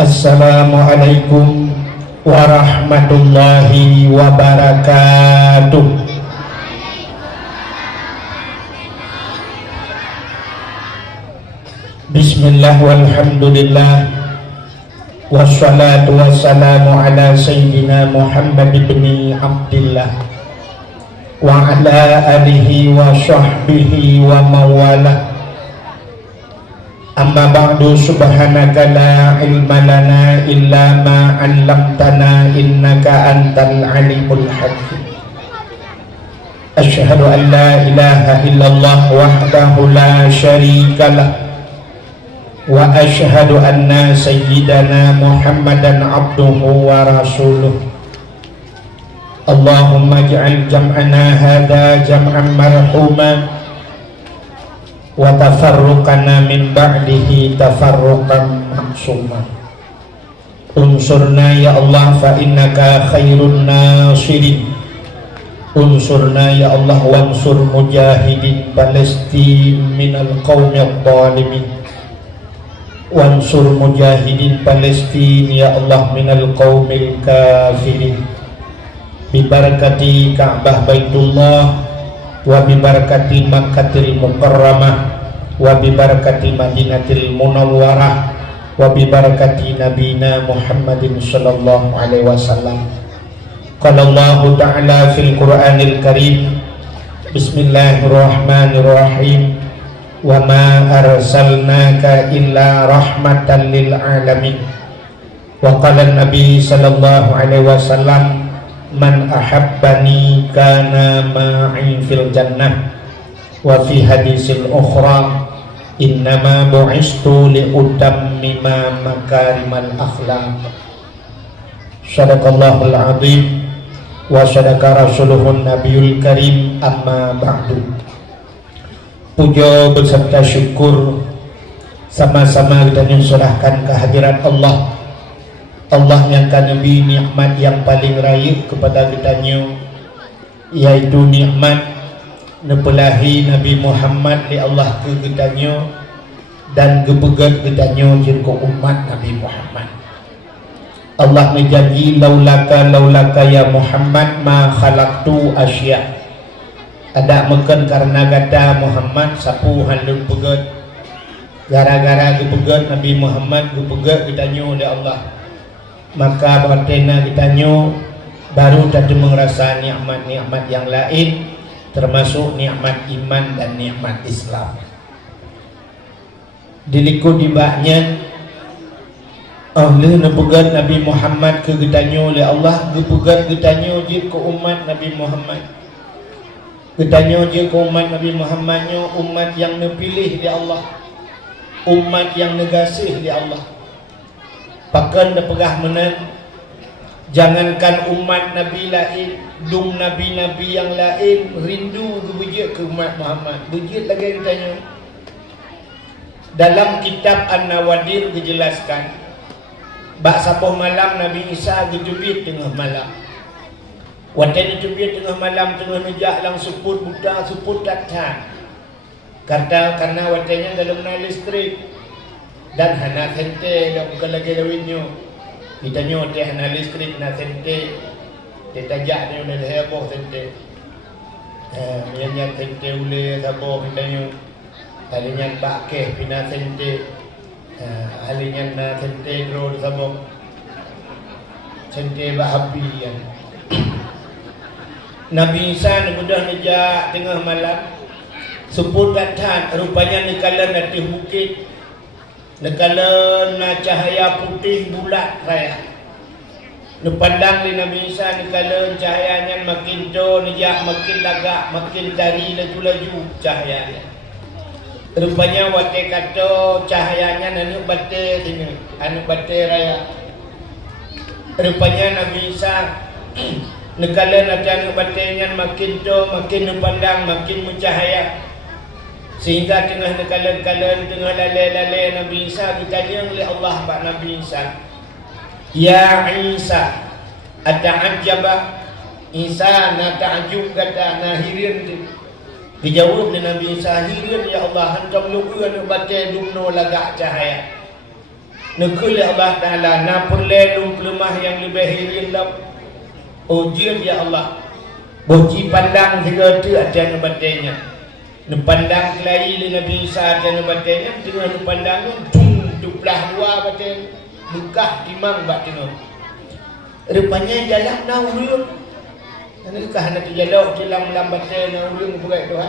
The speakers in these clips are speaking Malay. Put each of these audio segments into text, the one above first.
Assalamualaikum warahmatullahi wabarakatuh. Bismillah walhamdulillah wassalatu wassalamu ala sayyidina Muhammad ibn Abdillah wa ala alihi wa sahbihi wa mawalah. Amma ba'du, subhanaka la ilma lana illa ma 'allamtana innaka antal alimul hakim. Asyhadu an la ilaha illallah wahdahu la syarikalah wa asyhadu anna sayyidana Muhammadan abduhu wa rasuluh. Allahumma ij'al jam'ana hadha jam'an marhuma wa tafarruqana min ba'dihi tafarruqan maksuma. Unsurna ya Allah fa innaka khairun nasirin. Unsurna ya Allah wansur mujahidin Palestin minal qawmiyad dhalimin. Wansur mujahidin Palestin ya Allah minal qawmil kafirin. Bibarakati Ka'bah Baitullah wa bibarakati Makkatil Mukarramah wa bibarakati Madinatil Munawwarah wa bibarakati Nabina Muhammadin sallallahu alaihi wasallam. Qala Allah ta'ala fil Qur'anil Karim, Bismillahirrahmanirrahim, wa ma arsalnaka illa rahmatan lil alamin. Wa qala Nabi sallallahu alaihi wasallam, man ahabbani kana ma'i fil jannah. Wa fi hadisil ukhra, innama bu'istu li utammima makarimal akhlaq. Sadaqallahul azim wa sadaqa rasuluhun nabiyul karim. Amma ba'du. Puja beserta syukur sama-sama kita serahkan kehadirat Allah. Allah yang kanabi nikmat yang paling raya kepada kitanya, yaitu nikmat nepelahi Nabi Muhammad li Allah ke kitanya dan gebegat kitanya jengko umat Nabi Muhammad. Allah menjanji laulaka ya Muhammad ma khalaqtu asya. Ada meken karena kata Muhammad sapu handung pegat. Gara-gara gebegat Nabi Muhammad gebegat kitanya oleh Allah, maka batena kitanya baru tadi merasa nikmat-nikmat yang lain, termasuk nikmat iman dan nikmat Islam. Diliku dibaknya oleh nepegat Nabi Muhammad ke kitanya oleh Allah, gepegat kitanya je ke umat Nabi Muhammad. Kitanya je ke umat Nabi Muhammadnya, umat yang nepilih di Allah, umat yang negasih di Allah. Pakan dah pegah menang. Jangankan umat Nabi lain, dung Nabi-Nabi yang lain rindu bejit ke umat Muhammad. Bejit lagi ditanya. Dalam kitab An-Nawadir dijelaskan, bak sapoh malam Nabi Isa gejubit tengah malam. Watan gejubit tengah malam, tengah nejak lang suput buta, suput datang. Karena watannya dalam listrik. Dan hana sente dah bukan lagi lawinnya. Kita nyo teh hana listrik na sente. Dia tajak ni oleh heboh sente. Mianya sente oleh sabo kita nyo. Alinya pakai pina sente. Alinya na sente dro sabo. Sente bahabi yang. Nabi Isa ni mudah nejak tengah malam. Seput datang rupanya nekala nanti bukit. Nekala na cahaya putih bulat raya. Nepandang di Nabi Isa nekala cahayanya makin do nejak makin lagak, makin dari laju-laju cahayanya. Rupanya wate kata cahayanya anu bate sini, anu bate raya. Rupanya Nabi Isa nekala na anu batenya makin do makin nepandang makin mencahaya. Sehingga tengah nekalan-kalan, tengah lalai-lalai Nabi Isa ditanya oleh Allah Pak Nabi Isa, ya Isa, ata'ajjaba. Isa na ta'ajub kata na hirin. Dijawab oleh Nabi Isa, hirin ya Allah, hantam lugu anu batai dumno lagak cahaya. Nekul Allah Ta'ala na perlelum pelemah yang lebih hiring dah. Ujian ya Allah. Boci pandang segala tu ada batenya. Nu pandang kelai le Nabi Isa ada batenya, tengah nu pandang tung duplah dua baten. Bekah timang bateno. Rupanya jalan na ulun. Adakah nak jalan dalam baten na ulun buat doa.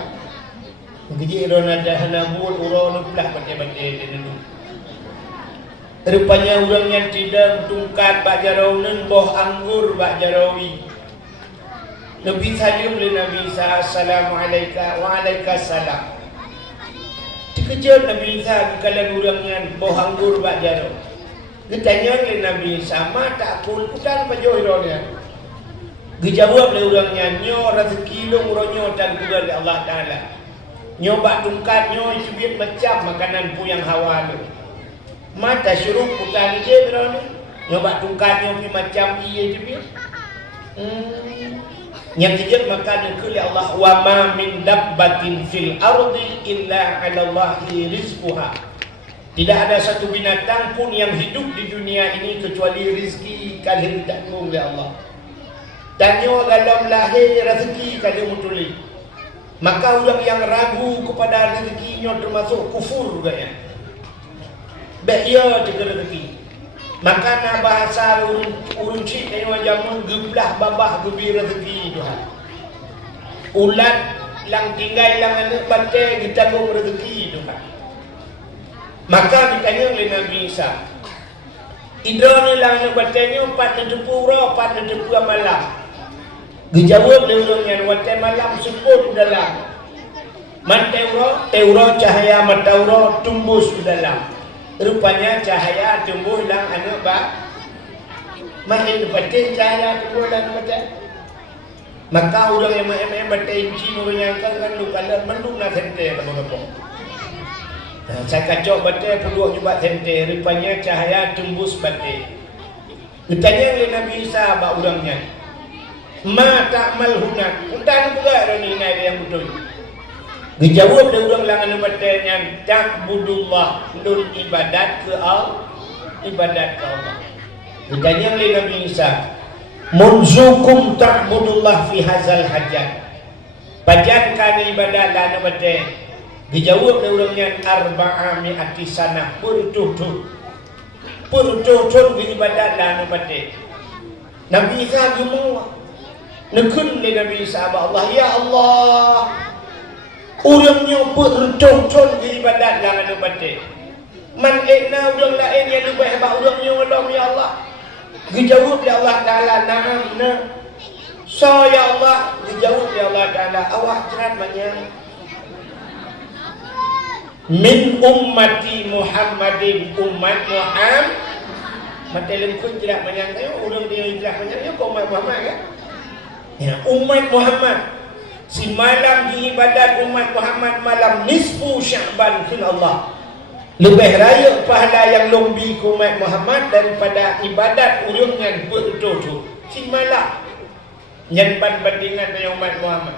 Keji rona dahana bul urun belah baten-baten denu. Rupanya orang yang tidak tungkat bak jaraunan boh anggur bak jarawi. Nabi salam le Nabi Isa assalamualaikum wa alaikassalam. Dikejut Nabi Isa kalau orang yang boh anggur bak jarau. Ditanya le Nabi Isa mata pun putan pajoh ironya. Dijawab le orang yang nyo rezeki lu uronyo dan kuda le Allah Taala. Nyo bak tungkat nyo isubit macam makanan pu yang hawa lu. Mata syuruh putan je ironya. Nyo bak tungkat nyo pi macam iye jubit. Yang kejut maka dikuli Allah wa ma min dabbatin fil ardi illa 'ala Allahi rizquha. Tidak ada satu binatang pun yang hidup di dunia ini kecuali rezeki kalian ditanggung oleh Allah. Tanya dalam lahir rezeki kalian mutuli. Maka orang yang ragu kepada rezekinya termasuk kufur juga ya. Bahaya dengan rezeki. Maka na bahasa urun cik tengok jamun geblah babah gebi rezeki Tuhan. Ulat lang tinggal lang anak batai ditanggung rezeki Tuhan. Maka ditanya oleh Nabi Isa. Idra lang anak batainya 4 pura 4 malam. Dijawab oleh orang yang watai malam sebut dalam. Man teuro cahaya matauro tumbus di dalam. Rupanya cahaya tumbuh dalam anak bak. Makin batin cahaya tumbuh dalam batin. Maka orang yang main batin cina orang yang kan lukalah mendung nak sente apa-apa. Saya kacau batin perlu juga sente. Rupanya cahaya tembus batin. Ditanya oleh Nabi Isa bak orangnya. Ma ta'mal hunak. Untan juga orang ini yang betul. Dijawab dari orang langan batanya ta'budullah, nun ibadat ke Allah, ibadat ke Allah. Ditanya oleh Nabi Isa, munzukum ta'budullah fi hazal hajat. Pajankan ibadat langan batanya. Dijawab dari orangnya arba'a mi'ati sanah, bertutup ibadat langan batanya. Nabi Isa gemuk. Nekun oleh Nabi Isa Allah, ya Allah. Orangnya bercocok di ibadat yang ada batin. Man ikna orang lain yang lebih hebat orangnya Allah ya Allah. Dijawab ya Allah Ta'ala na'am na. So ya Allah. Dijawab ya Allah Ta'ala awak cerat banyak. Min ummati Muhammadin umat Muhammad. Mata lengkun cerat banyak. Orang dia cerat banyak. Ya kau umat Muhammad kan? Ya umat Muhammad. Si malam di ibadat umat Muhammad malam nisfu Sya'ban kun Allah. Lebih raya pahala yang lebih ke umat Muhammad daripada ibadat urungan betul-betul. Si malam yang bandingan dengan umat Muhammad.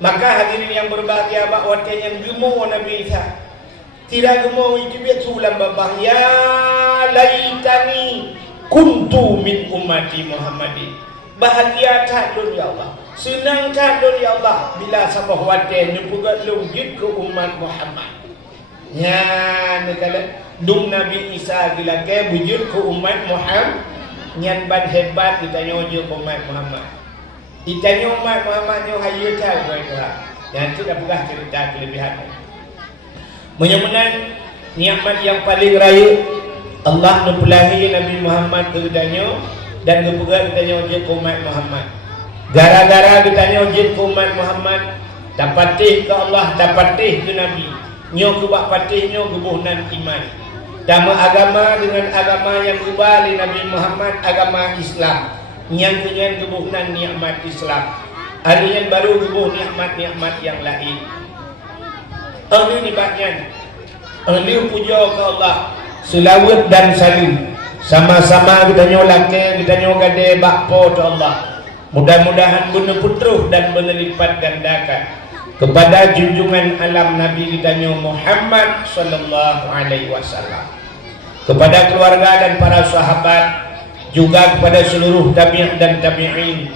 Maka hadirin yang berbahagia bak watan yang gemuk Nabi Isa. Tidak gemuk itu biar sulam babah. Ya laitani kuntu min ummati Muhammadin. Bahagia tak dunia Allah. Senang tak dunia Allah bila sabah wadah nyupugat lunggit ke umat Muhammad. Ya, nekala dung Nabi Isa bila ke wujud ke umat Muhammad. Nyan ban hebat ditanya je ke umat Muhammad. Ditanya umat Muhammad nyo hayu tak buat Tuhan. Nanti dah pernah cerita kelebihan. Menyemenan nikmat yang paling raya Allah nupulahi Nabi Muhammad keridanya dan kepegat ditanya je ke umat Muhammad. Gara-gara ditanya ujian ke umat Muhammad, dapatih ke Allah, dapatih ke Nabi. Nyo ke bak patih nyo kebuhnan iman. Dama agama dengan agama yang kembali Nabi Muhammad, agama Islam. Yang kenyan kebuhnan nikmat Islam. Ada yang baru kebuh nikmat-nikmat yang lain. Ini nibatnya. Ini puja ke Allah. Selawat dan salim. Sama-sama kita nyolake, kita nyogade bakpo ke Allah. Mudah-mudahan benar putruh dan benar lipat gandakan kepada junjungan alam Nabi kita Muhammad sallallahu alaihi wasallam. kepada keluarga dan para sahabat, juga kepada seluruh tabi'in dan tabi'in,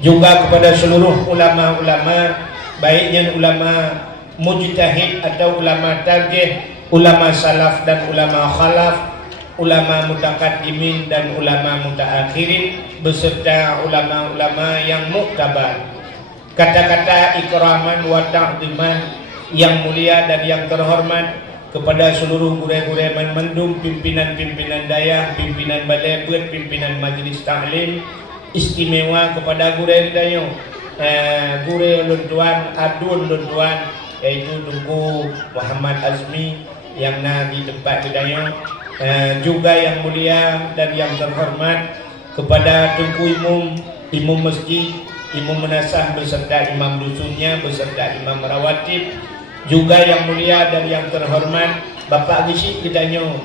juga kepada seluruh ulama-ulama, baiknya ulama mujtahid atau ulama tarjih, ulama salaf dan ulama khalaf, ulama mutaqaddimin dan ulama mutaakhirin, beserta ulama-ulama yang muktabar. Kata-kata ikraman wa ta'ziman yang mulia dan yang terhormat kepada seluruh gure-gure mendum, pimpinan-pimpinan dayah, pimpinan balebet, pimpinan majlis ta'lim, istimewa kepada gure dayo, gure luntuan adun luntuan, yaitu Tunku Muhammad Azmi yang di tempat dayo, juga yang mulia dan yang terhormat kepada Tunku Imam Masjid, Imam Menasah beserta imam dusunnya beserta imam rawatib, juga yang mulia dan yang terhormat Bapak Gisi Kitanyo,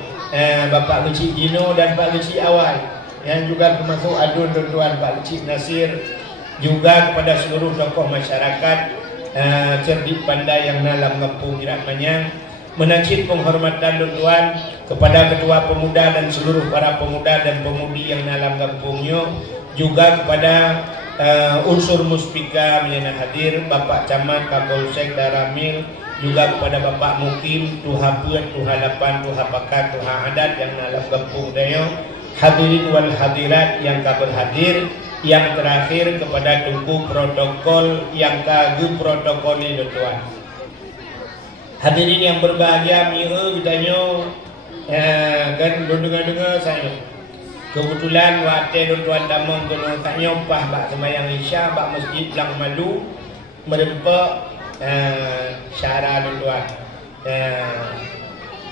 Bapak Gisi Jino dan Pak Gisi Awal, yang juga termasuk adun tuan Pak Gisi Nasir, juga kepada seluruh tokoh masyarakat cerdik pandai yang dalam kampung Irak Manyang, menacit penghormatan tuan kepada ketua pemuda dan seluruh para pemuda dan pemudi yang dalam kampungnya, juga kepada unsur muspika yang hadir, Bapak Camat, Kapolsek Daramil, juga kepada Bapak Mukim, Tuha Puan, Tuha Lapan, Tuha Pakat, Tuha Adat yang dalam kampung dayo, hadirin wal hadirat yang berhadir, yang terakhir kepada Tunku protokol yang kagum protokol ini tuan. Hadirin yang berbahagia, mira ditanya kan dengar-dengar saya. Kebetulan waktu tuan tamang kena tak nyompah bak sembahyang Isya bak masjid Lang Malu merempak syara tuan.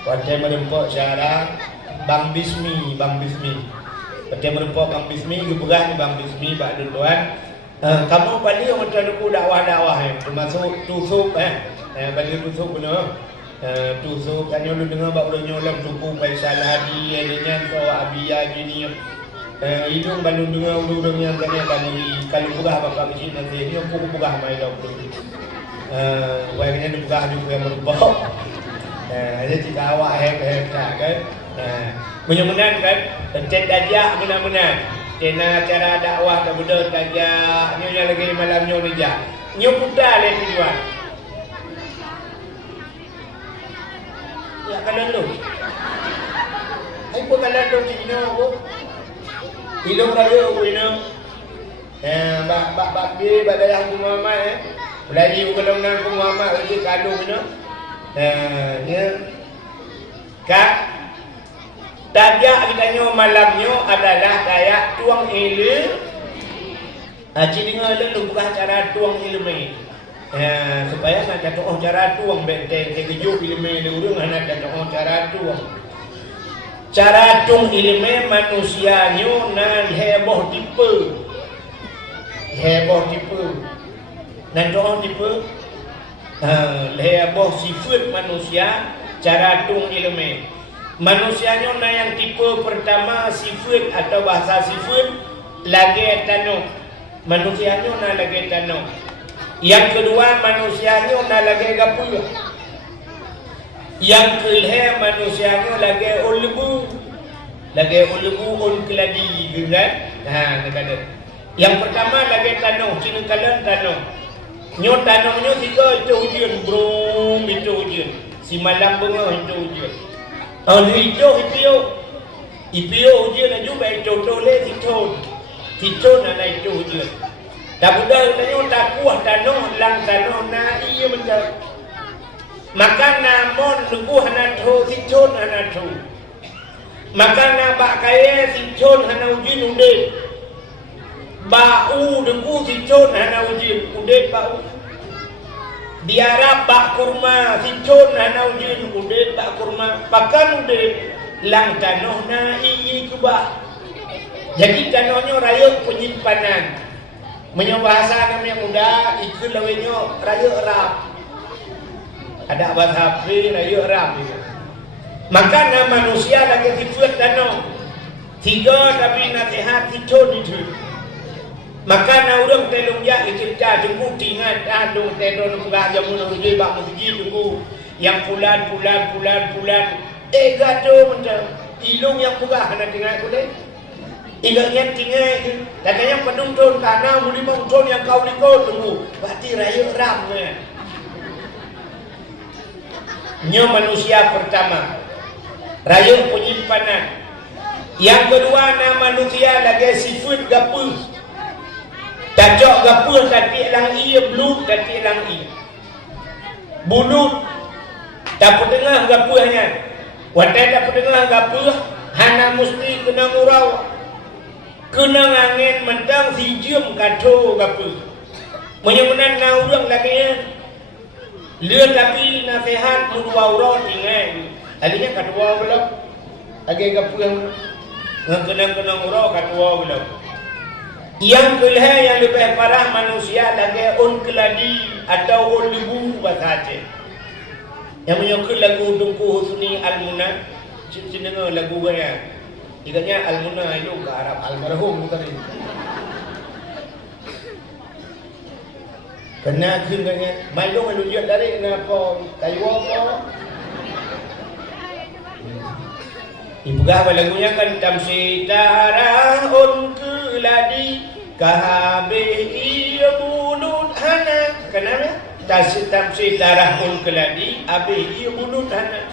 Waktu merempak syara Bang Bismi. Waktu merempak Bang Bismi geberah Bang Bismi bak tuan. Kamu balik macam aku dakwah-dakwah termasuk tusuk bagi tusuk benar. Tusuk tanya lu dengar bak udah nyolam Tunku Faisal Hadi dengan kau Abia gini. Hidung balu dengar urang yang tanya kalau buka Bapak Gisi nanti ni aku buka mai dah tu. Wayangnya buka juga yang berubah. Jadi jika awak tak kan. Mudah-mudahan kan cek dajak mudah-mudahan. Kena cara dakwah tak betul dajak ni yang lagi malamnya meja. Nyo putar le tujuan. Ya kalau lu. Ai pun kalau lu cino aku. Ilmu raya aku ini. Bak bi badai aku Muhammad Belaji kalau dengan aku Muhammad lagi kalau ini. Ya. Kak tajak kitanya malamnya adalah kayak tuang ilmu. Cik dengar lu bukan cara tuang ilmu. Supaya nak kata cara tuang benteng kejup ilmu dulu nak kata cara tuang. Cara tung ilmu manusianya nan heboh tipe. Nan doang tipe. Heboh sifat manusia cara tung ilmu. Manusianya nan yang tipe pertama sifat atau bahasa sifat lagi tanah. Manusianya nan lagi tanah. Yang kedua manusianya nak lagi gapul. Yang kelima manusianya lagi ulbu on keladi kan. Kata. Yang pertama lagi tanah, cina kalan tanah. Nyo tanahnya tiga itu hujan, bro, itu hujan. Si malam bunga itu hujan. Ipio hujan aja baik tole titon ana itu hujan. Tak mudah tanya tak kuah tanah lang tanah na iya menjadi. Maka namun lugu hanatu siton hanatu. Maka na bak kaya siton hanau jin udet. Bau lugu siton hanau jin udet bau. Diarab bak kurma siton hanau jin udet bak kurma. Pakan udet lang tanah na iya kubah. Jadi tanahnya raya penyimpanan. Menyebahasa namanya muda ikut lawannya raya Arab. Ada bahasa Arab raya Arab. Maka nama manusia lagi sifat tanah. Tiga tapi nasihat itu. Maka na urang telung ya cerita tunggu tingan adung telung buka jamun uji bak masjid tunggu yang bulan. Gato macam ilung yang pugah nak tinggal boleh. Ilangnya tinggal, katanya penonton tanah muli mongton yang kau likut tunggu, berarti raya ramnya. Nya manusia pertama, raya penyimpanan. Yang kedua, nama manusia lagi sifat gapu. Tajak gapu tapi lang iya blue tapi lang iya. Bulut tak pendengar gapu hanya. Wadah tak pendengar gapu hana mesti kena ngurau. Kena angin mentang si jam kato gapu. Menyemenan na urang lagi ya. Lihat tapi nasihat mudua urang ingat. Adanya katua belum. Lagi gapu yang kena urang katua belum. Yang kelih yang lebih parah manusia lagi on keladi atau on lebu bahasa Aceh. Yang menyokong lagu Dungku Husni Al-Muna, dengar lagu dia. Ikatnya Al-Muna itu ke Arab almarhum tadi. Kena kena malu melujut dari kenapa kayu apa? Ibu apa lagunya kan tamsi darah on keladi kahabe iya bulut hana kenapa? Tamsi darah on keladi abe iya bulut hana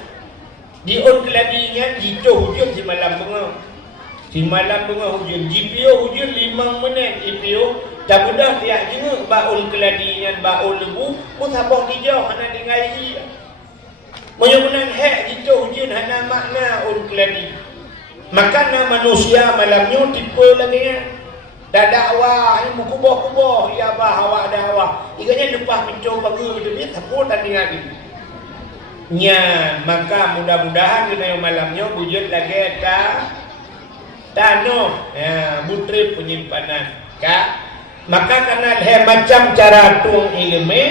di on keladinya jituh hujan di malam bunga hujan jipio hujan 5 menit jipio tak mudah tiak juga baun keladinya baun lebu pun sabah hijau hana dengai iya menyugunan hek itu hujan hana makna on keladi makana manusia malamnya tipe lagi ya dah dakwah ini kubah-kubah ya bah awak dakwah ikatnya lepas mencoba ke dia takut tadi lagi nya maka mudah-mudahan kita malamnya wujud lagi tanah ya butrip penyimpanan kak maka karena macam cara tuang ilmu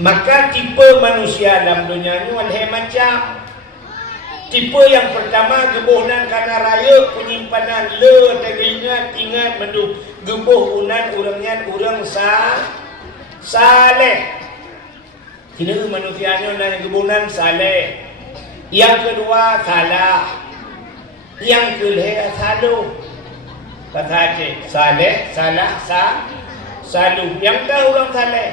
maka tipe manusia dalam dunia ini ada macam tipe yang pertama gebuhnan karena raya penyimpanan le ingat mendu gebuh unan urangnya urang saleh ini manusianya nanya gebuhnan saleh yang kedua salah yang kelih saluh kata Aceh saleh salah saluh yang tahu orang saleh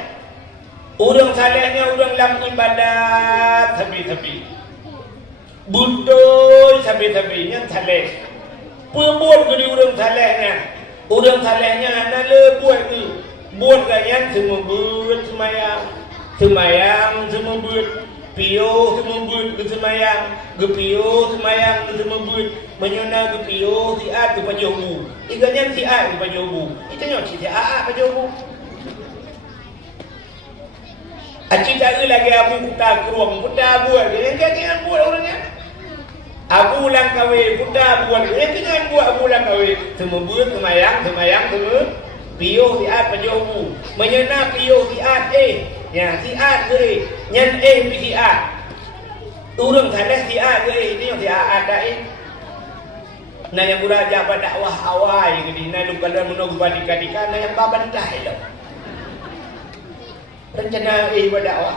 orang salehnya orang dalam ibadat tapi butuh tapi yang saleh buat ke orang salehnya ada le buat ganyan semua buat semayang semua buat pio semua buat semayang gepio semayang semua buat menyona gepio siat ke pajobu ikannya siat ke pajobu itanya siat pajobu aci tak lagi abu kuta keruang kuta buat yang buat orangnya abu ulang kawe kuta buat yang buat abu ulang kawe semua buat semayang semua pio siat pajobu menyona pio siat ya siat ke nyan siat urang salah siat ke ini yang siat ada na yang buraja pada dakwah awai gini na lu kalau menunggu badika-dika na yang baban dah lo rencana pada dakwah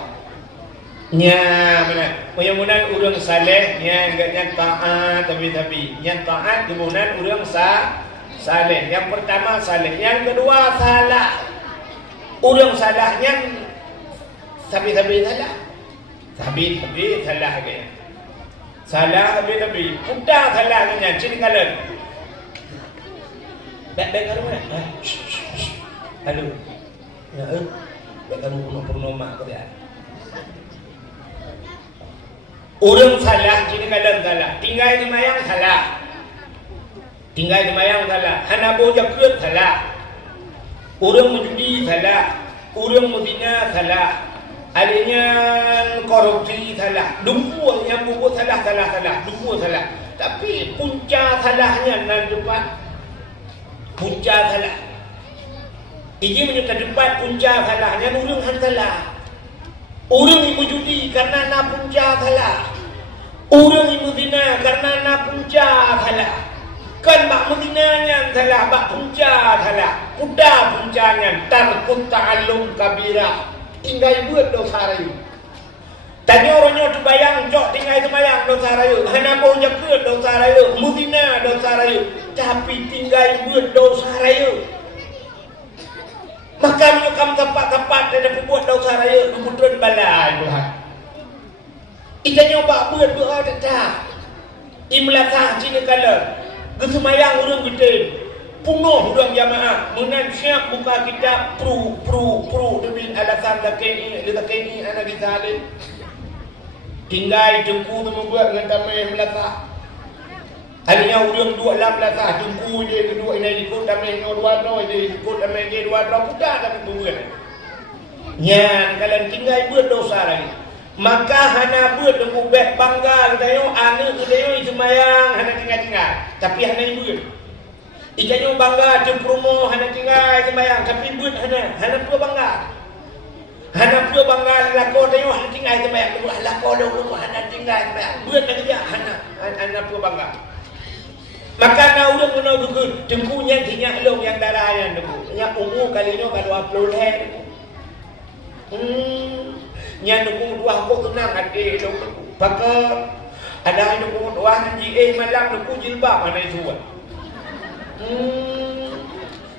nya mana mudah-mudahan urang saleh nya enggak taat tapi yang taat kemudian urang saleh yang pertama saleh yang kedua salah urang salahnya tapi salah salah ke salah tapi kuda salah nya cin kalen dak mana halo ya kalau purnama ke dia orang salah cin kalen salah tinggal di mayang salah hana boja keut salah orang menjudi salah orang muzina salah adanya korupsi salah dumpu yang buku salah dumpu salah tapi punca salahnya nan depan punca salah ini menyebut depan punca salahnya urang salah urang ibu judi karena na punca salah urang ibu zina karena na punca salah kan bak mudinanya salah bak punca salah kuda puncanya tarkut ta'allum kabira tinggal buat dosa rayu tanya nyo tu bayang jok tinggal semayang dosa raya. Hana boh jaga dosa raya. Muzina dosa raya. Tapi tinggal buat dosa raya. Maka kamu tempat-tempat dan buat dosa raya kemudian balai Tuhan. Ita nyoba buat doa tetap. Imlakah cina kala. Kesemayang orang gede. Punuh orang jamaah. Menan siap buka kitab pro demi alasan lakini anak disalib. Tinggal jengku tu membuat dengan tamai melakah. Hanya orang dua dalam melakah. Jengku dia kedua ini ikut tamai dengan dua no. Dia ikut tamai dengan dua no. Pudah tapi buat. Nyan kalian tinggal buat dosa lagi. Maka hana buat dengan beg bangga. Tengok anak tengok semayang. Hana tinggal. Tapi hana buat. Ikannya bangga jempromo. Hana tinggal semayang. Tapi buat hana pun bangga. Hana pun bangga lakor tengok hana tinggal semayang. Lakor dulu hana tinggal semayang. Buat lagi dia hana pun bangga. Maka na udah guna gugur. Jengkunya tinyak long yang darah yang dulu. Nya umur kalinya kalau upload head. Nya nunggu dua kok tenang adik dulu. Pakar ada nunggu dua nanti malam nunggu jilbab mana itu.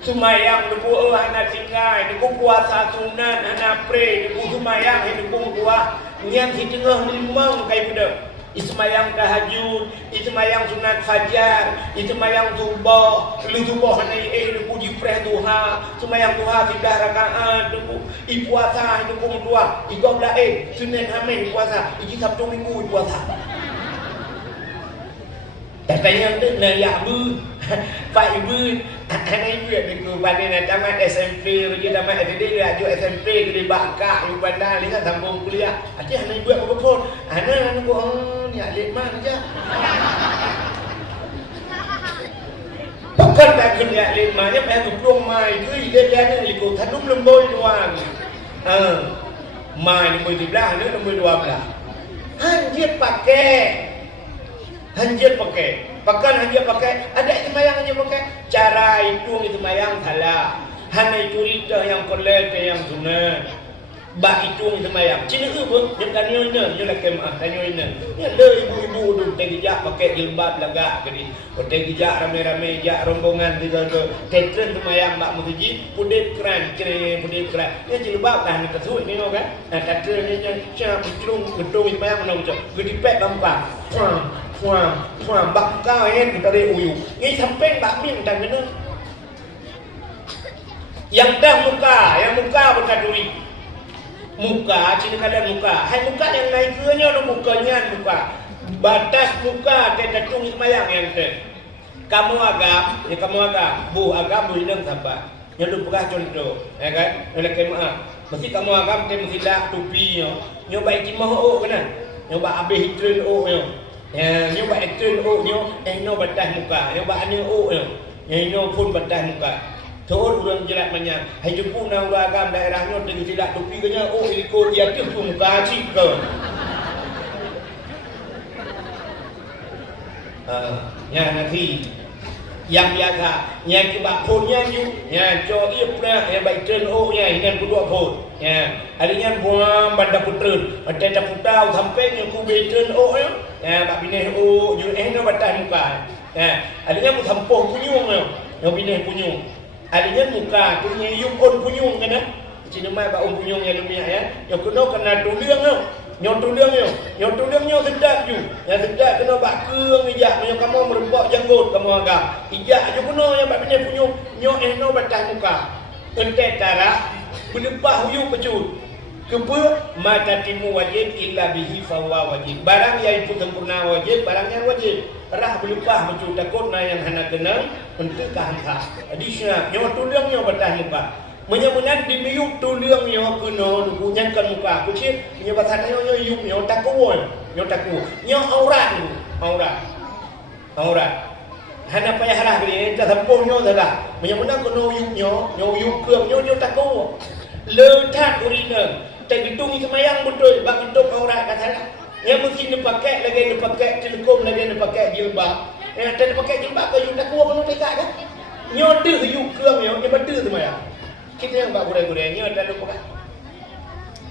Sumayang nunggu anak tinggal, nunggu puasa sunat, anak pray, nunggu sumayang, nunggu dua. Yang di tengah limang kayak benda. Ismayang tahajud, ismayang sunat fajar, ismayang subuh, lu subuh hanai nunggu jipreh duha, sumayang duha tidak rakaat, nunggu puasa nunggu dua, igom dah Senin Khamis puasa, iki Sabtu Minggu puasa. Katanya tu nak ya bu, pak ibu, anak ibu yang tu pada nak tamat SMP, dia tamat SD dia ajuk SMP ke bakar, ibu bandar ni kan sambung kuliah. Aje anak ibu apa pun, anak aku ni alik mana je. Bukan tak kena alik mana, pengen tu mai tu dia ni ikut tanum lemboi doang. Mai lemboi 11 ni lemboi 12. Hanjir pakai. Hanjir pakai. Pakan hanjir pakai. Ada semayang hanjir pakai. Cara hitung semayang salah. Hana itu rita yang kolek yang sunat. Bak hitung semayang. Cina apa? Dia tanya ina. Dia nak kemah. Tanya ina. Ya le ibu-ibu tu. Tegijak pakai jilbab lagak. Jadi. Tegijak rame-rame. Jak rombongan. Tetren semayang bak musjid. Pudip keran. Pudip keran. Ya jilbab dah nak kesut. Tengok kan. Tetren ni. Siap. Gedung semayang. Gedipet bampak. Puang bak kau kita dari uyu. Ini sampai bak min dan mana? Yang dah muka, yang muka berkaduri. Muka, cina kata muka. Hai muka yang naik keanya ada mukanya muka. Batas muka tergantung semayang yang ter. Kamu agam, ya kamu agam. Bu agam bu hidang sabar. Yang lu pernah contoh, ya kan? Oleh kemah. Mesti kamu agam tem mesti dak tupi yo. Nyoba ikimah kena. Nyoba habis train yo. Ya, nyoba ekstern nyo, no batas muka, nyoba ane no pun batas muka. Terus orang jelat banyak. Hai jemput nang agam daerah nyo dengan silap topi kenya, ikut dia tu muka cik ke. Ya nanti yang biasa, yang kebak phone you, ya cho ia pula, ya baik turn nya hinan kedua phone. Ya, harinya buang bandar putera, bandar putera sampai yang ku baik turn nya. Ya, bak bineh you no batas muka. Ya, harinya mu sampung punyung yo bineh punyung. Harinya muka tu nya you on punyung kena. Cina mai bak punyung yang lumia ya. Yo kena tuliang yo. Nyo tuliang nyo sedap ju. Yang sedap kena bak keung ijak nyo kamu merembak janggut kamu agak. Ijak ju kena yang bak bineh punyung nyo no batas muka. Ente tara berlebah huyu pecut. Kepa mata timu wajib illa bihi fawa wajib. Barang yang itu sempurna wajib, barang yang wajib. Rah berlebah pecut takut na yang hana kena untuk kahangka. Jadi syah nyo tuliang nyo batas muka. Menyemunan di miyuk tuliang nyo kena dukunyan kan muka. Kucing nyo batas nyo yuk nyo takuan. Nyo aurat. Hana payah harah beri, tak sempurna nyo salah. Menyemunan kena yuk nyo yuk keung nyo takuan. Letak urina. Tak hitung semayang betul. Bak hitung aurat kata. Yang mesti dipakai lagi dipakai telekom lagi dipakai jilbab. Yang tak dipakai jilbab kau you tak kuat kau dekat kan? Nyoda you keung yo, ni betul semayang. Kita yang bak gurau-gurau nyo tak lupa kan.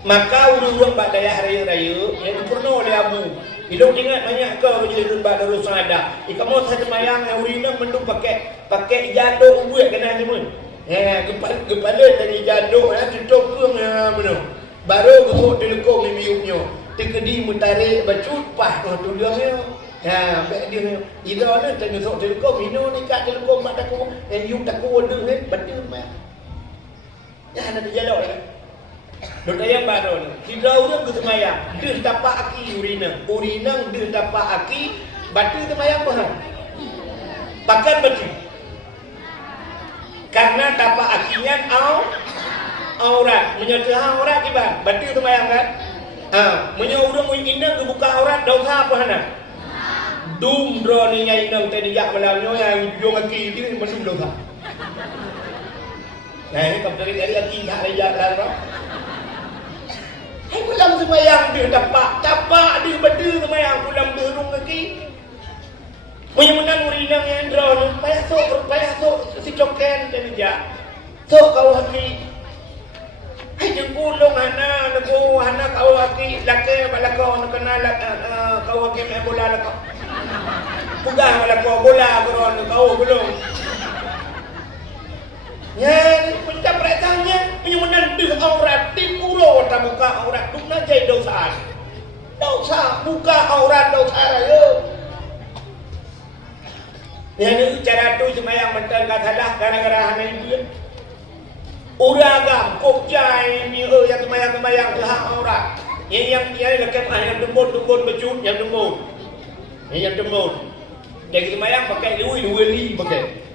Maka urung-urung bak daya raya-raya yang pernah oleh abu. Hidung ingat banyak kau jadi rumah darus ada. Ikamu satu mayang yang urina mendung pakai jaduk buat kena semua. Kepala dari jaduk tutup ke mana. Baru gosok telekom miunya. Tekedi mutarik bacut pah tu dia dia. Baik dia. Ida ni tengok gosok telekom ino ni kat telekom mak aku you tak ku order kan betul mak. Ya ada jaduk dah. Dok ayam baru ni. Tidak urang ke semayang. Dia dapat aki urina. Urina dia dapat aki. Batu semayang apa? Pakan batu. Karena dapat akinya aurat. Menyerah aurat kibar. Batu semayang kan? Menyurang inang ke buka aurat. Dosa apa hana? Dum drone nya inang tadi jak malamnya yang jong aki ini masuk dosa. Nah ini kalau dari aki tak ada jalan. Hai pulang semayang dia dapat dia benda semayang pulang dia rung lagi. Punya menang urinang yang drone payah sok si coken dan dia. Sok kau hati. Hai jengkulung hana kau hati laki balakau nak kenal kau hati main bola lakau. Pugah balakau bola kau belum. Ya, pencap pertanyaan penyumanan di aurat di puro tak buka aurat tu nak jadi dosa. Dosa buka aurat dosa raya. Ya ni cara tu semayang mental kat salah gara-gara hana ibu. Uragam kok jai ni yang semayang ke hak aurat. Yang lekat yang dembun becut yang dembun. Yang dembun. Jadi semayang pakai lui pakai.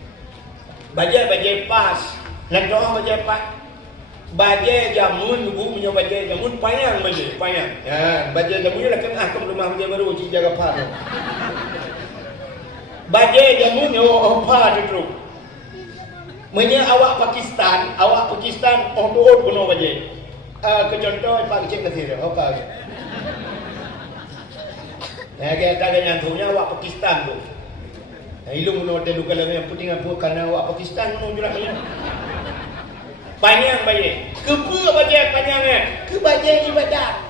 Bajai pas, nak doa bajai pas. Bajai jamun, ibu punya bajai jamun payang. Ya, bajai jamunnya lah kena ke rumah bajai baru cik jaga par. Bajai jamunnya apa tu? Menya awak Pakistan on puno bajai. Kecontoh Pak Cik Nasir, apa? Ya, kita dengan tunya awak Pakistan tu. Ilmu no telu kalau yang penting apa karena awak Pakistan no juraknya. Panjang baye. Kepa baje panjangnya. Ke baje ibadat.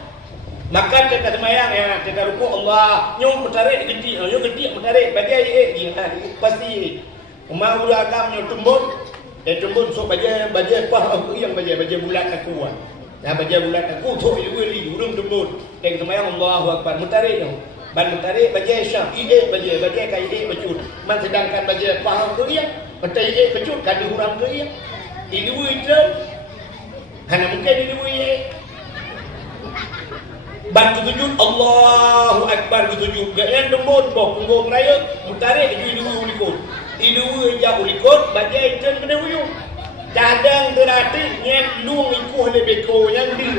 Makan dekat semayang ya, dekat rukuk Allah, nyom mutarik gedi, nyom gedi mutarik baje pasti. Umar agam nyom tumbun so baje apa yang baje bulat aku. Nah baje bulat aku tu ili urung tumbun. Dekat semayang Allahu Akbar mutarik no. Ban mutarik baje syam baje kai becut man sedangkan baje paham ke dia batai becut kan diurang ke dia ilui itu hana mungkin ilui ban sujud Allahu Akbar sujud gak dembun boh punggung raya mutarik ilui ja ulikut baje itu kena uyung cadang terati nyen luang ikuh le beko yang di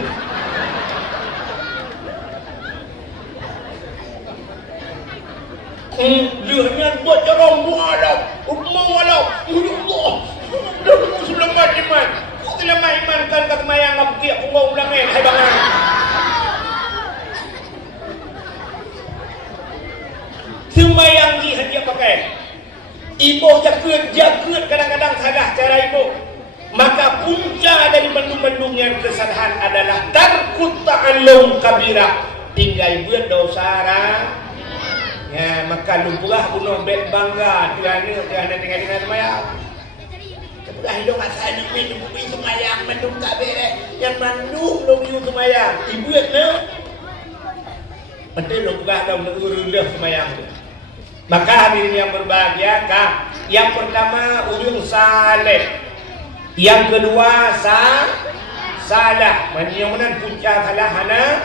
dia buat jarang mualaf, mualaf, Allah, dah selamat iman, selamat iman kan kat mayang abdi punggung ulangan, hai bangan. Semayang ni hanya pakai, ibu jagut kadang-kadang salah cara ibu. Maka punca dari bendung-bendung yang kesalahan adalah tarkut ta'allum kabirah, tinggal buat dosa. Ya, maka lumpulah bunuh bet bangga kerana dengan semayang. Dah hidup asal minum semayang mendung tak beres. Yang mandung lu semayang. Ibu ni betul lumpulah dalam urus semayang. Maka hadirin yang berbahagia, yang pertama urung saleh. Yang kedua salah. Mana punca salah hana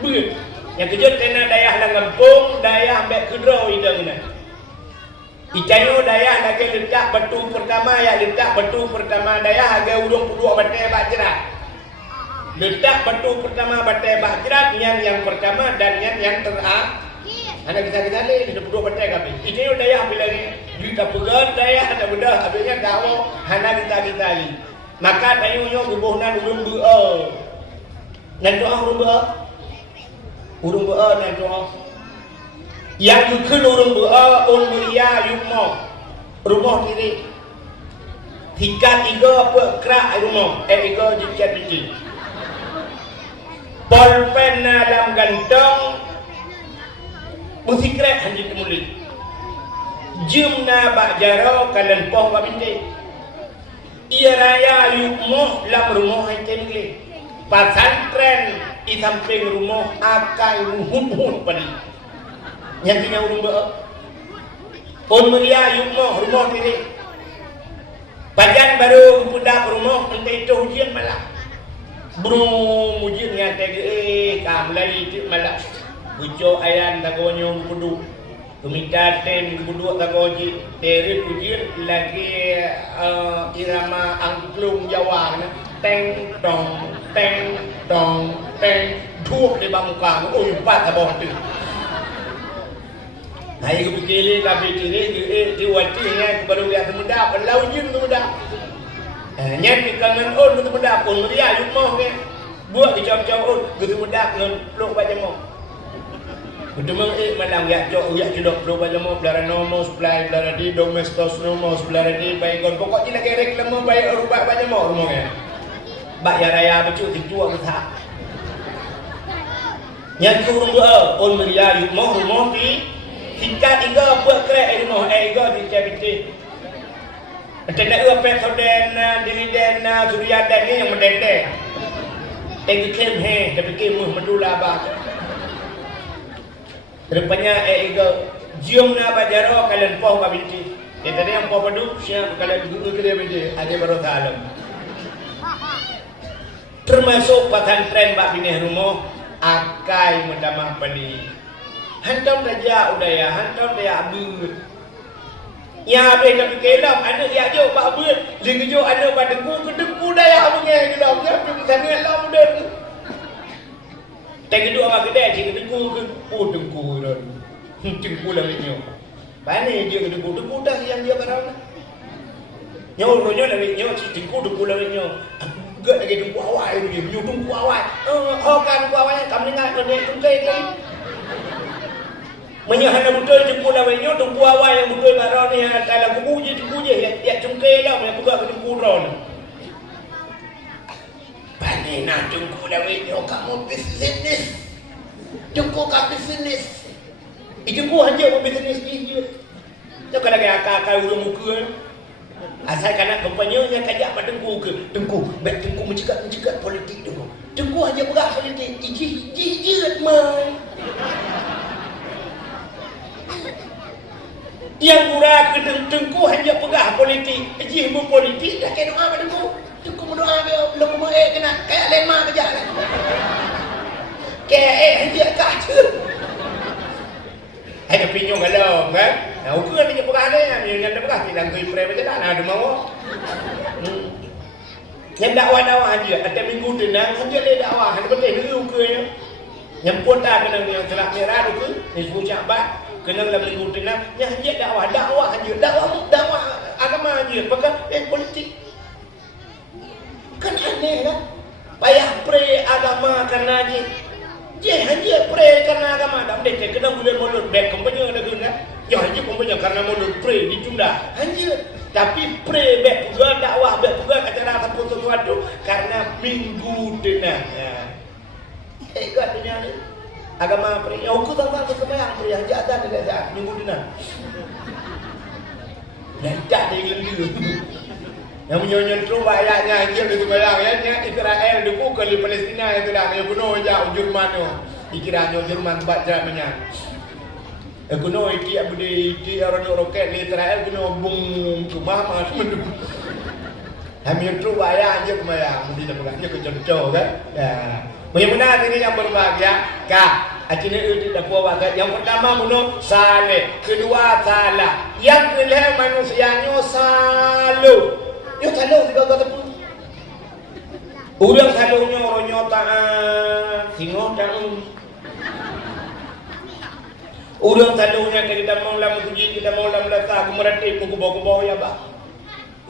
buat. Yang kejut kena dayah lang kampung, dayah ambek kedro hidang ni. Icayo dayah lagi letak batu pertama dayah agak urung puduk batai bajrat. Letak batu pertama batai bajrat yang pertama dan yang terakhir. Anak kita ni dia puduk batai kapi. Icayo dayah bila ni pegan dayah ada benda habisnya dawo hana kita ni. Maka tayunya bubuhnan urung beu. Nan doa urung bea dan doa. Yang yukun urung bea mulia yukmo rumah kiri. Tiga apa kerak rumah. Tiga jikat biji. Pulpen dalam gantong musikret hanji temulit jumna bak jaro kalian poh babinte ia raya yukmoh lam rumah hai temile pasantren di samping rumah akai ruhun padi yang tinggal rumah on meria yukmoh rumah ini pajan baru pudak rumah entai itu ujian malah Bro mujin nga tege kam lagi itu malah bujo ayan tagonyo kudu tumitaten kudu tagoji dari pujin lagi irama angklung Jawa na teng tong teng duok di bamuka oh empat abang tu hai ku pikir tapi kiri di wati nya baru lihat muda belau jin muda nyat kangen on gitu muda pun dia yukmoh ke buat dicam-cam on gitu muda ngan peluk baca mo udah mang malam ya jok ya jodok peluk baca mo belara nomos play belara di domestos nomos belara di baikon pokok tidak kerek lemo baik rubah baca mo rumahnya bak ya raya becu tingtua betah nyat turun gua on meria yukmoh rumah di tingkat tiga buat kerek rumah ego di cabiti Tenda upek soden diriden Suryadan ni yang mendendeng. Tengok kem he, tapi kemuh medula ba. Rupanya ego jium na bajaro kalian poh babinti. Ya tadi yang poh padu siap kalian dulu ke dia biji ada baru salam. Termasuk pesantren bak bineh rumah akai mendamah padi. Hantam raja udaya, hantam daya abud. Ya boleh tapi kelam ada dia jo pak abud lagi jo ada pada dengku daya mengai kelam ya pergi sana lah muda tak kedua apa kedai cik dengku ron dengku lah nyo bani dia dengku dah yang dia barang nyo lah nyo cik dengku lah nyo gak lagi dengku awal dia nyo dengku awal hokan dengku awal kamu ingat kau ni tungkai kan menyahana betul jemput dah banyak tunggu awal yang betul barang ni kalau kubu je ya cungkai lah yang buka ke tunggu ron pandai nak tunggu dah banyak kamu bisnis tunggu kau bisnis tunggu hanya kau bisnis ni je tu kalau kaya akak urung muka asal kena kompanyanya kajak pada tunggu baik tunggu mencegat politik tunggu hanya buka politik ijit mai yang murah ke tengku hanya pegah politik jimu politik dah kena doa pada tengku berdoa belum mau kena kayak lema kerja kan kayak hanya kacau ada pinyong kalau kan nah ukur dia pegah dia yang ada pegah tidak kau pre macam mana ada mau yang dakwah aja ada minggu tenang hanya le dakwah ada betul dulu ukurnya yang pota kena yang telah merah tu ni suci abad kena dalam minggu tenang yang hanya dakwah hanya dakwah agama aja bukan politik kan aneh kan payah pre agama karena je hanya pre karena agama tak boleh kena boleh mulut back kompanya ada guna ya hanya kompanya karena mulut pre ditunda hanya tapi pre back juga dakwah back juga acara ataupun sesuatu karena minggu tenang katanya ni agama pria aku tak tahu kemayang pria jada dekat saat minggu dinan ledak dia lendir yang menyonyon tu bayarnya anjir di kemayang ya Israel dukung kali Palestina itu dah yang bunuh jauh Jerman tu dikiranya Jerman baca banyak kuno iki abdi iki orang roket di Israel kuno bung ke mama semua kami tu bayar anjir kemayang mesti dah pegangnya ke contoh kan ya bagaimana ini yang berbahagia kak akhirnya itu dah buat yang pertama bunuh saleh kedua salah yang kedua manusianya salu yo salu juga kata pun ulang salunya orangnya tak singo dan ulang salunya kita mau lam tuji kita mau lam lasa kemudian tipu kubo ya bah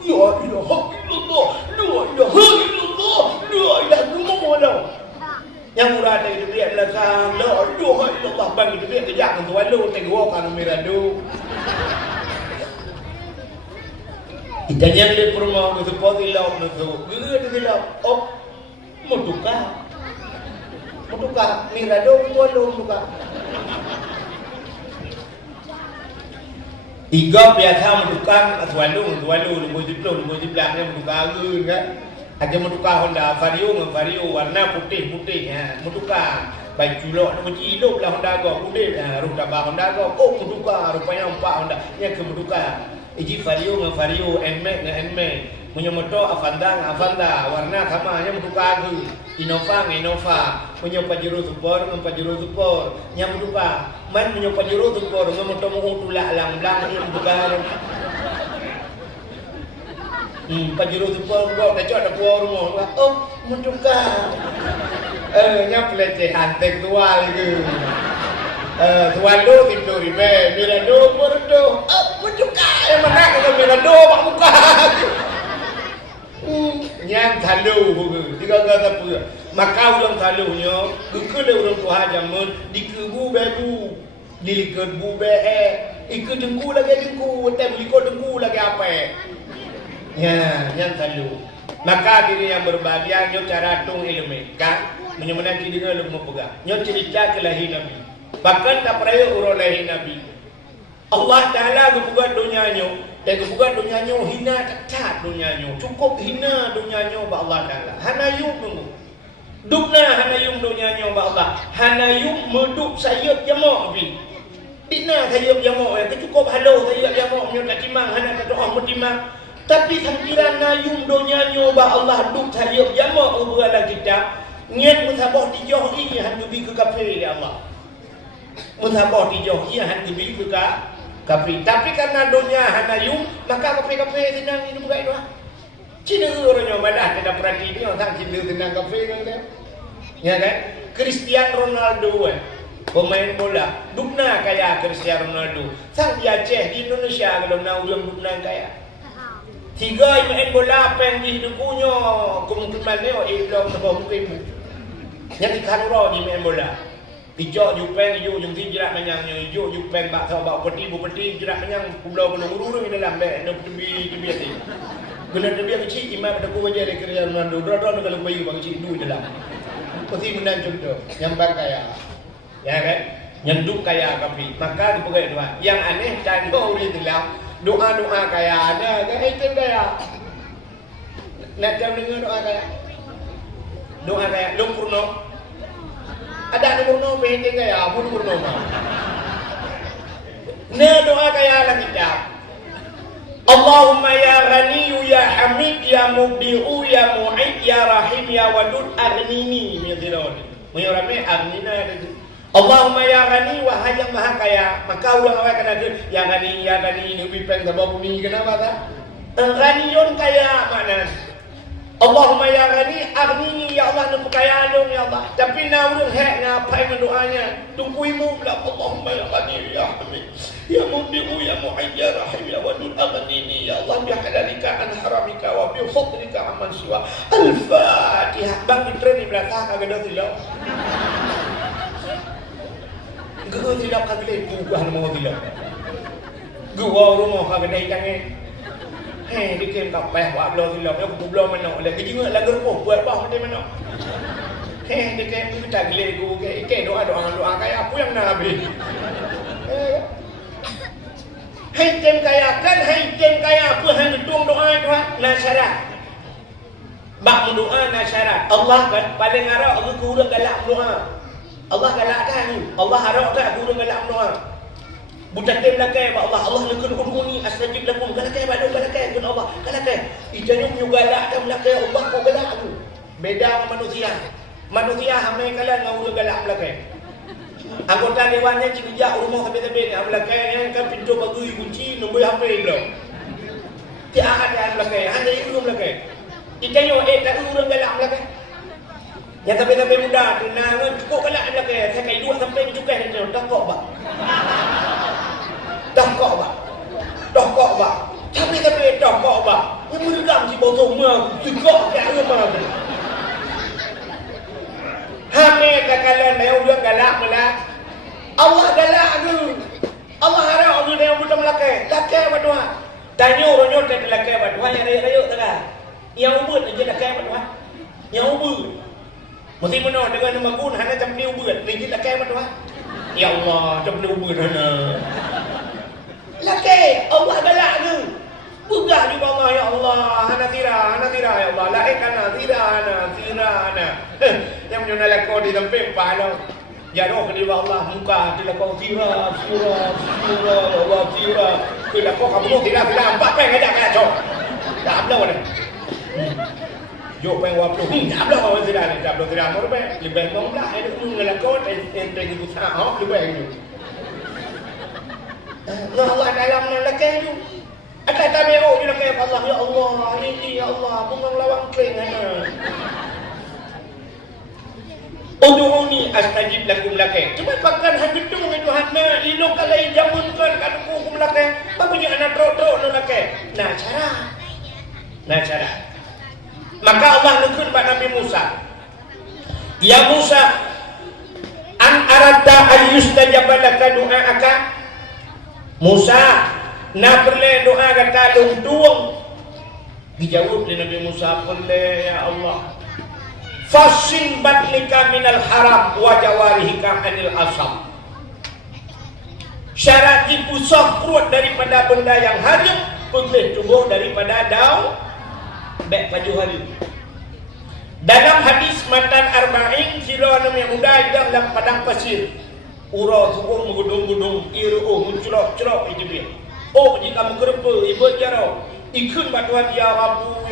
ya ilaha illallah la ilaha illallah yang murah dari dia adalah salah doa Allah bagi dia kejak untuk walu tegok kan miradu kita yang di rumah itu poti lauk itu gede lauk oh mutuka Mutuka mirado tualo mutuka. Iga biasa mutukan tualo lumbu diplom ni mutuka gun kan. Ada mutuka Honda Vario warna putih ya. Mutuka baju lok nama cilok lah Honda go putih rupa bah Honda go mutuka rupanya empat Honda ya ke mutuka. Iji Vario Nmax punya motor Avanda warna sama nya mutuka gu Innova punya Pajero Super nya mutuka man punya Pajero Super motor mau tulak lang-lang nya mutuka Pajero Super go dah ada puau rumah mutuka nya pelecehan tekstual gitu tuando gitu ribe mirado bordo mutuka yang mana kalau mirado mak muka yang thalu tiga kata pula maka orang thalunya gekele orang Tuhan jamun dikebu bebu diliket bu be ikut dengku lagi dengku lagi apa ya yang thalu maka diri yang berbahagia nyo cara tung ilmu kan menyemenaki dengan lu pegang nyo cerita kelahiran Nabi bahkan tak peraya urang lahir Nabi Allah Ta'ala kebuka dunianya dan kebuka dunianya hina ketat dunianya cukup hina dunianya ba Allah Ta'ala hanayum nunggu dukna hanayum dunianya ba Allah hanayum meduk sayap jamak bi dina sayap jamak yang cukup halau sayap jamak nyo tak timang hana tak doa mutimang tapi sampiran nayum dunianya ba Allah duk sayap jamak ubala kita niat musabah dijauh ini han bi ke kafir ya Allah musabah dijauh ia han bi ke kafir. Tapi karena dunia hanayum maka kafe senang ini bukan itu. Cina orangnya malah tidak perhati ni orang Cina senang kafe kan. Ya kan? Cristiano Ronaldo pemain bola. Dukna kaya Cristiano Ronaldo. Sang di Aceh di Indonesia kalau nak ulang dukna kaya. Tiga main bola apa yang dihidupunya kemungkinan ni belum mungkin. Yang dikanro di main bola. Hijau jupeng hijau jung jerat menyang hijau jupeng bak tau bak peti jerat menyang pulau urung di dalam bek nak tebi hati. Guna tebi kecil imam ada ku wajah le kerja Ronaldo dron kalau bayi bang kecil du dalam. Pasti mendan contoh yang kaya. Ya kan? Nyenduk kaya kapi. Maka dipakai doa. Yang aneh dan uri dalam doa kaya ada kan itu kaya. Nak tahu dengar doa kaya. Doa kaya lumpurno ada nomor pendek kaya pun nomor nah doa kaya lah kita Allahumma ya Ghani ya Hamid ya Mubdi'u ya Mu'id ya Rahim ya Wadud Aghnini mirdironi menyurame Aghnina Allahumma ya Ghani wahai yang maha kaya maka ulang awal kena ya Ghani ini pipeng sabah bumi kenapa tak Ghaniyun kaya mana Allahumma ya Ghani aghnini ya Allah nak kaya dong ya Allah tapi nak urang hak ngapai mendoanya tungguimu pula Allahumma ya Ghani ya Hamid ya Mubdi'u ya Mu'id ya Rahim ya Wadud aghnini ya Allah bi halalika an haramika wa bi fadlika amman siwa al-Fatihah bang ditren di belakang kagak ada tilau gua tidak kagak gua mau tilau gua rumah kagak ada ikannya dia kena tak payah buat belah silap dia belah mana lagi juga lagu rupuh buat apa macam mana dia kena tak gelik aku doa kaya aku yang nak habis tem kaya apa hang gedung doa Tuhan nasyarat bak doa nasyarat Allah kan paling harap aku kurang galak doa Allah galak kan Allah harap tak kurang galak doa budak tem lakai ba Allah lakun uduni astajib lakum galakai ba galakai kun Allah galakai ijanya punya galak tam lakai Allah ko galak aku beda dengan manusia hamai kala ngau galak lakai anggota dewannya cibijak rumah sampai ni lakai yang kan pintu bagi kunci nombor HP belum dia ada lakai hanya itu lakai ijanya tak urang galak lakai yang tapi muda tenang cukup galak lakai saya kai 2 sampai cukai saja dah kok ba dah kok ba tapi dah kok ba yang merekam si botol mah tegak kat rumah tu hame kakalan dia udah galak mula Allah galak tu Allah harap orang dia buta lakai badua tanya orangnya tak lakai badua yang raya tak yang ubud aja lakai badua yang ubud mesti mana dengan nama gun hana jam ni ubud ni kita kai mana ya Allah jam ni ubud hana laki Allah galak ni begah juga Allah ya Allah hana tira ya Allah la ikana tira yang punya lako di tempat pahala jaro ke dia Allah muka dia lako tira Allah tira ke lako kamu tira empat peng aja kacau tak apa dah yo peng waplu tak apa awak tidak mau be lebih ngom lah ada ngelako ente gitu sah lebih itu Allah dalam lelaki itu ada tabi'u dia kata Allah ya Allah ini ya Allah bungang lawang kering ana ud'uni astajib lakum laki cuma pakan hagedung itu hana ilo kalai jamunkan kan hukum laki bagunya anak tro laki nah cara maka Allah nukun pada Nabi Musa ya Musa an aradta an yustajaba laka du'aaka Musa na perle doa kata lungtung dijawab oleh Nabi Musa perle ya Allah fasin batnika minal haram wa jawarihika anil asam syarat dipusah perut daripada benda yang haram perle tubuh daripada daun baik baju hari dalam hadis matan arba'in sira yang muda dalam padang pasir ura tubuh menggudung-gudung iru mencelok-celok itu dia oh jika kamu kerpa ibu jaro ikut batuan ya Rabbu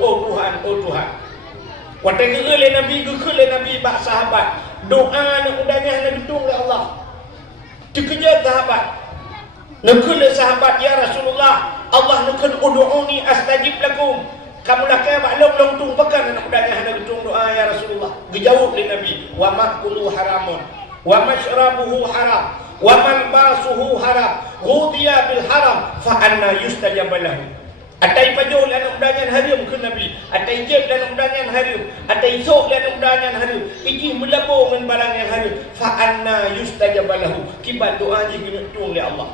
oh Tuhan waktu ke Nabi bak sahabat doa nak udahnya hanya gedung oleh Allah dikejar sahabat nak sahabat ya Rasulullah Allah nak ud'uni astajib lakum kamu lah kaya maklum longtung pekan anak udahnya hanya gedung doa ya Rasulullah dijawab oleh Nabi wa ma'kulu haramun wa mashrabuhu haram wa malbasuhu haram ghudiya bil haram fa anna yustajab lahu atai pajol anak udangan harim ke Nabi atai jeb anak udangan harim atai sok anak udangan harim iji melabur dengan barang yang harim fa anna yustajab lahu kibat doa ji ditung oleh Allah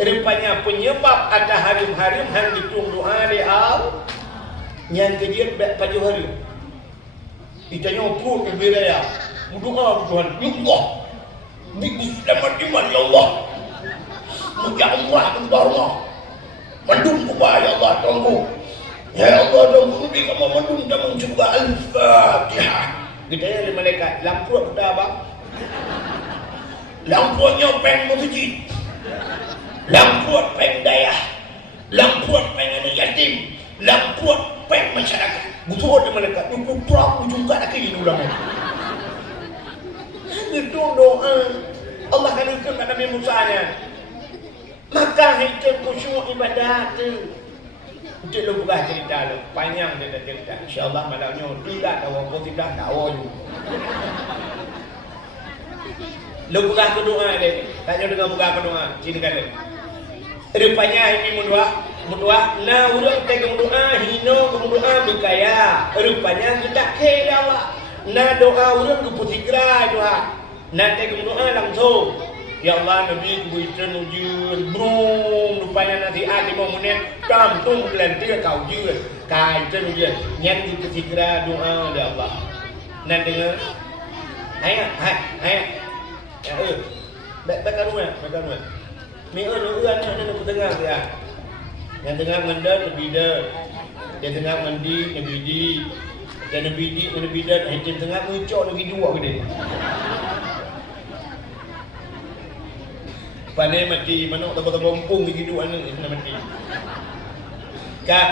rupanya penyebab ada harim-harim hang ditung doa oleh Allah yang kejir pajol harim itanya pun berbeza berdoa Tuhan ya Allah biku selamat iman ya Allah muka umrah Allah mandum kubah ya Allah tunggu ya Allah tunggu biku mandum dan mencoba al-fatihah kita yang malaikat lampu kita abang lampunya peng masjid lampu peng daya lampu peng yatim lampu peng masyarakat butuh ada malaikat untuk terang ujung kat lagi ulama itu doa Allah kan ikut pada Nabi Musa nya maka itu khusyuk ibadat itu lu buka cerita lu panjang dia cerita insyaallah malamnya tidak tahu tidak tahu lu buka doa dia tanya dengan buka doa sini kan rupanya ini mudua na urang tega doa hino doa bikaya rupanya kita ke Allah na doa urang keputikra doa nanti doa langsung ya Allah Nabi kuitan ujur brum rupanya nanti ada mau menit kampung belantir kau jur kaitan ujur yang keputikra doa ya Allah nanti dengar hai ya bakar rumah mi uan nak tengah dia yang tengah mandar lebida dia tengah mandi nabidi dan nabidi dan yang tengah muncul lagi dua gede pandai mati mana tak berpompong lagi dua ni nak mati kak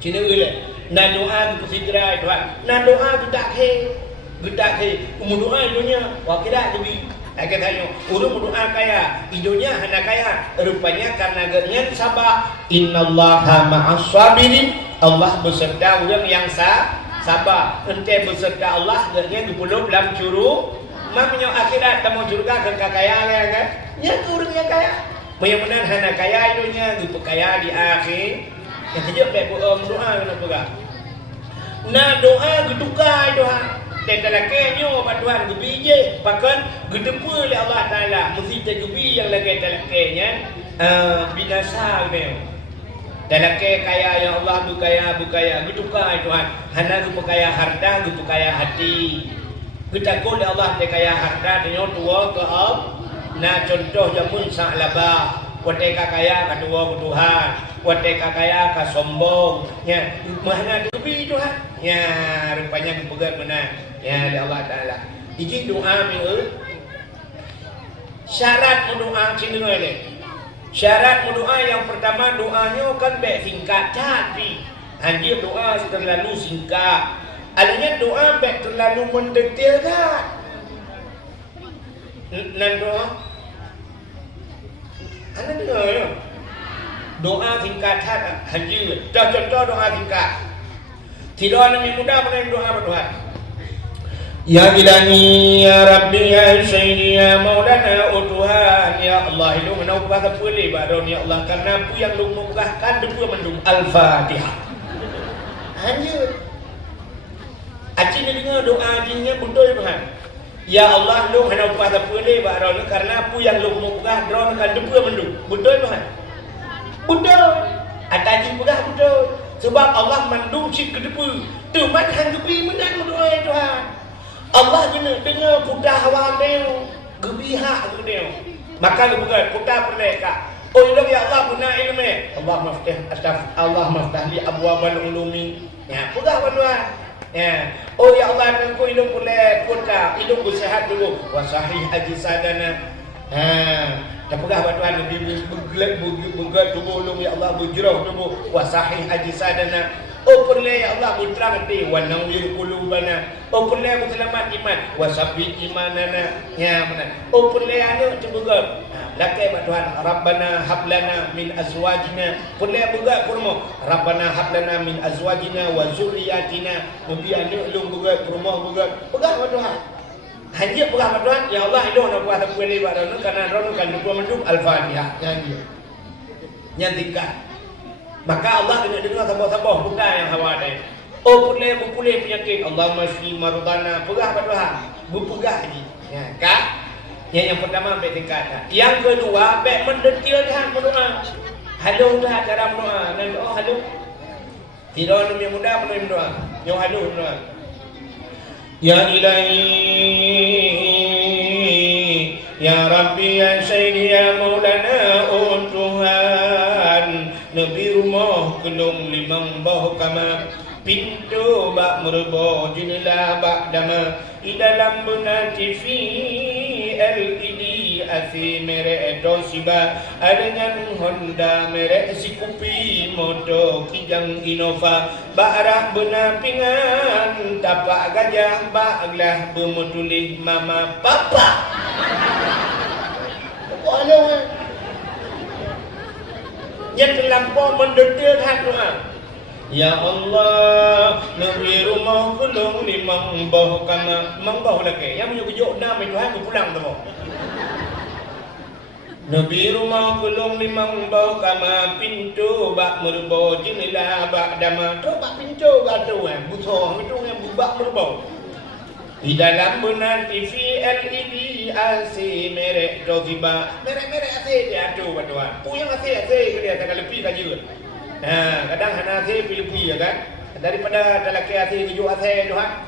cina ule na doa ku segera Tuhan na doa gedak ke umur doa dunia wakidah lebih akan tanya urung doa kaya idonya hana kaya rupanya karena dengan sabar innallaha ma'as sabirin Allah beserta orang yang sabar ente beserta Allah dengan 20 dalam curug mamnya akhirat tamu surga ke kaya kan nya urang yang kaya mudah-mudahan hana kaya idonya gitu kaya di akhir yang kejap baik doa kenapa gak na doa gitu kaya doa Tetalakenya batuan gebije pakan gedepa oleh Allah Taala mesti tergebi yang lagi telakenya binasa memang dalam kaya ya Allah bukaya gutuka Tuhan hana gu kaya harta gu kaya hati kita kul Allah te kaya harta dengan tua ke nah contoh jamun sa'laba wateka kaya ka tua ku Tuhan wateka kaya ka sombong ya mana debi Tuhan ya rupanya begat benar ya di Allah taala izin doa mi syarat doa cina ni. Syarat doa yang pertama doanya kan baik singkat tapi hanya doa terlalu singkat. Adanya doa baik terlalu mendetailkan. Nan doa, anda dengar ya? Doa singkat hanya. Dah contoh doa singkat. Tidak ada yang mudah pada doa berdoa. Ya Ilahi, Ya Rabbi, Ya Sayyidi, Ya Maulana, O Tuhan, Ya Allah, itu menau bahasa boleh baron Ya Allah, karena apa yang lu mengubahkan debu mendung Al-Fatihah. Hanya Aci ni dengar doa acinya betul Tuhan. Ya Allah, lu menau bahasa boleh baron karena apa yang lu mengubah drone kan debu mendung. Betul Tuhan. Betul. Ataji pegah betul. Sebab Allah mandung cik ke debu. Tu manhan debu menang doa Tuhan. Allah kena dengar putar hawa dia gebihak tu dia maka lu bukan putar perleka oh ilah ya Allah guna ilmu Allah maftah astaf Allah maftah li abwabal ulumi ya pegah bantuan ya oh ya Allah aku hidup boleh putar hidup sehat dulu wa sahih ajsadana tak pegah bantuan lebih begat tubuh lu ya Allah bujrah tubuh wa sahih ajsadana oh perleh ya Allah putrang ti wa nawwir qulubana oh perleh selamat iman wa sabbit imanana ya mana oh perleh anu cebuga lakai Tuhan Rabbana hablana min azwajina perleh buga kurmo Rabbana hablana min azwajina wa zurriyatina nabi anu lu buga kurmo buga buga Tuhan hanya buga Tuhan ya Allah itu nak buat apa ni buat karena rono kan dua mendung al-Fatihah nyantikan. Maka Allah kena dengar sabah-sabah bukan yang hawa dia. Oh pulih penyakit Allah masyi marudana pegah Tuhan. Berpegah lagi. Ya, kak? Yang pertama baik tingkat. Yang kedua baik mendetailkan berdoa. Halu dah cara berdoa. Dan doa halu. Tidak ada yang mudah penuh doa. Yang halu doa. Ya Ilahi, Ya Rabbi, Ya Sayyidi, Ya Maulana, O Tuhan, Nabi rumah kelung limang bau kama pintu bak merbo jinilah bak dama di dalam benar TV LED asi merek Toshiba dengan Honda merek Sikupi moto Kijang Innova barang benar pingan tapak gajah baklah bermutulih mama papa. Yang terlampau mendetailkan doa. Ya Allah, Nabi rumah kulung limang bau kama mengbau lagi. Yang punya kejok nama Tuhan pulang tu. Nabi rumah kulung limang bau kama pintu bak merbau jinilah bak dama. Tu bak pintu batu butuh itu yang bak merbau. Di dalam benar TV LED AC merek Toshiba merek AC dia tu batuan. Puyang AC dia tak lebih kaji. Nah, kadang hana AC pilih ya kan. Daripada dalam AC hijau AC tu kan.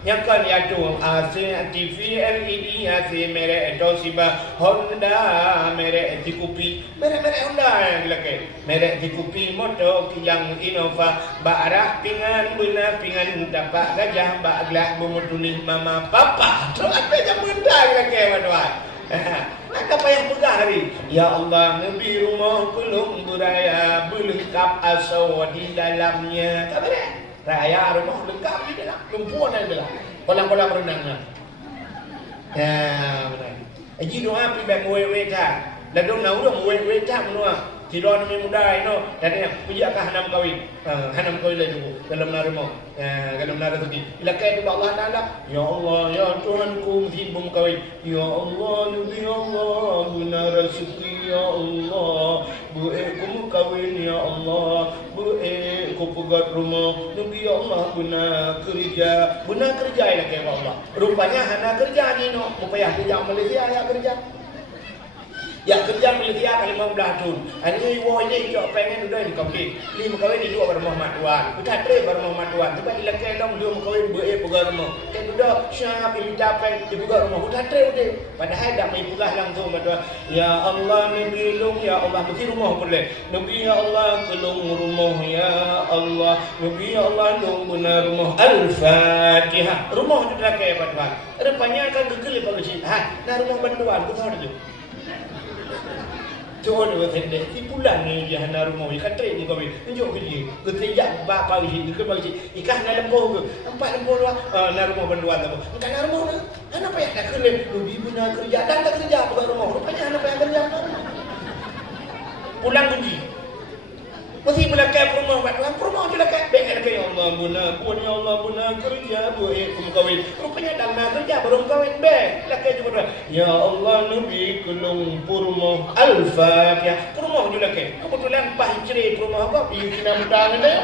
Yang kan ya tu AC TV LED AC merek Toshiba Honda merek Sikupi merek Honda yang lagi merek Sikupi moto Kijang Innova barah pingan benar pingan dapat gajah baklah memutulih mama papa tu apa yang benda lagi tuan. Apa payah pegah hari. Ya Allah, Nabi rumah pelung beraya berlengkap asal di dalamnya. Tak boleh. Raya rumah lengkap di dalam. Tumpuan di dalam. Kolam-kolam renangnya. Ya, benar. Jadi doa pribadi muwe-muwe tak. Lalu nak udah muwe-muwe tak menua. Tidak ada muda ini. Dan puji akan hanam kawin. Hanam kawin lagi dulu. Dalam narimo. Dalam narimo tu. Bila kaya tu Allah Taala. Ya Allah, ya Tuhanku mesti bum kawin. Ya Allah, Nabi Allah, benar rezeki ya Allah. Buku kawin ya Allah. Buku pegat rumah. Nabi ya Allah benar kerja. Benar kerja ya Allah. Rupanya hana kerja ni no. Upaya kerja Malaysia ya kerja. Ya kerja militer kali 15 tahun. Ani wo ini jo pengen udah di komplit. Li mekawin di dua rumah matuan. Udah tre rumah matuan. Tapi di lek long dia mekawin be pegar rumah. Kan udah syap minta pen di pegar rumah. Udah tre udah. Padahal dak mai pegah langsung matuan. Ya Allah nabi long ya Allah mesti rumah boleh. Nabi ya Allah kelung rumah ya Allah. Nabi ya Allah long benar rumah Al-Fatihah. Rumah tu dah kayak matuan. Rupanya kan gegel pada sini. Ha, nah rumah bantuan tu tahu tu. Tuan tu kata, di bulan ni dia hendak rumah ikan teri ni kau ni, tunjuk ke dia, keteriak bapa isi, ke bagi ikan nak lembu ke, empat lembu lah, nak rumah bantuan tu, ikan nak rumah ni, apa yang nak kena, lebih benar kerja, dan tak kerja bukan rumah, rupanya apa yang kerja, pulang kunci, mesti belakang rumah bantuan, rumah tu belakang, belakang ya Allah benar kerja, buat kawin, rupanya dah nak kerja baru kawin, belakang juga ya Allah Nabi kelung rumah Al-Fatihah, rumah tu belakang, kebetulan Pak Hijri rumah apa, pergi kena mudang ni.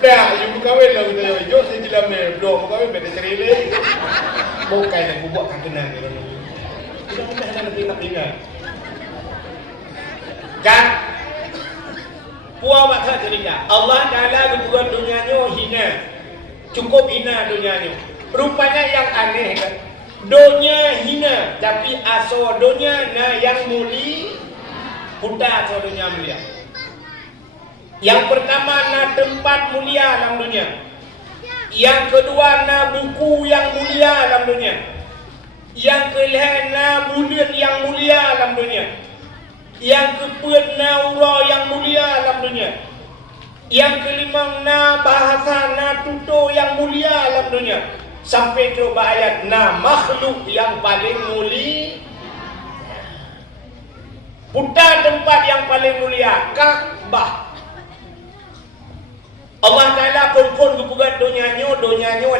Dah, you kawin lah kita yo, yo saya dalam ni, belum kawin beda cerita, bukan yang buat kangenan ni. Kita nak ingat. Kan? Puan bakal cerita. Allah Taala buat dunia ni hina. Cukup hina dunia ni. Rupanya yang aneh kan. Dunia hina tapi asal dunia na yang mulia. Putar asal dunia mulia. Yang pertama na tempat mulia dalam dunia. Yang kedua na buku yang mulia dalam dunia. Yang kelihatan na bulan yang mulia dalam dunia. Yang keempat na urah yang mulia dalam dunia. Yang kelima na bahasa na tutur yang mulia dalam dunia. Sampai coba ayat na makhluk yang paling mulia. Putar tempat yang paling mulia, Kaabah. Allah Taala pun kepugat dunia nyo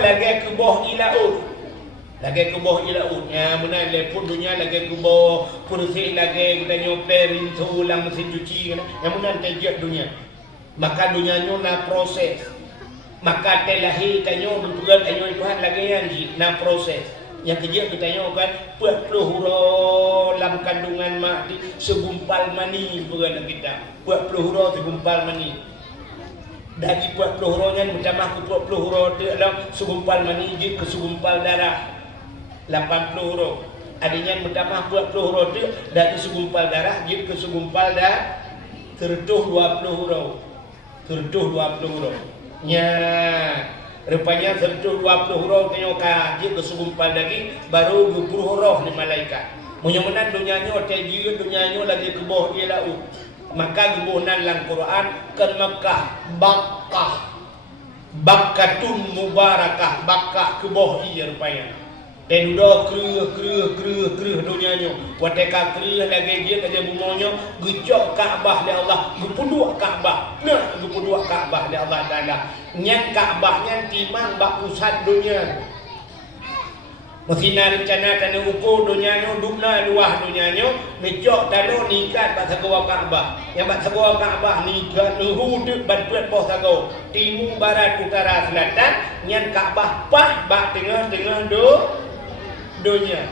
lagi ke bawah ilaut. Lagi ke bawah ilaut. Ya, mana lepun dunia lagi ke bawah kursi lagi kita nyoperin sulam mesin cuci. Yang mana terjadi dunia. Maka dunia nyo na proses. Maka terlahir kanyo bentukan kanyo Tuhan lagi yang na proses. Yang kerja kita nyo kan 40 huruf dalam kandungan mak di segumpal mani bukan kita. 40 huruf segumpal mani. Dari 40 hurufnya bertambah ke 40 huruf dalam segumpal mani ke segumpal darah. 80 huruf. Adanya bertambah 40 huruf tu dari segumpal darah ke segumpal darah tertuh 20 huruf. Tertuh 20 huruf. Nya rupanya tertuh 20 huruf tengok dia ke segumpal lagi baru 20 huruf di malaikat. Mudah-mudahan dunianya terjadi dunianya lagi ke bawah ilaut. Maka gebunan dalam Quran ke Mekah Bakkah. Bakkatun mubarakah, Bakkah ke bawah ia rupanya. Dan udah kerih dunianya. Wateka kerih lagi dia kerja bumonya gejok Kaabah dia Allah, gepuduk Kaabah. Nah, gepuduk Kaabah dia Allah Taala. Nyan Kaabah nyan timang bak pusat dunia. Mesina rencana tanah ukur dunianya dukna luah dunianya mejok tanah nikat bak sagau Kaabah. Yang bak sagau Kaabah nikat nuhuduk bantuan bawah sagau. Timur barat utara selatan nyan Kaabah pah bak tengah-tengah dunia.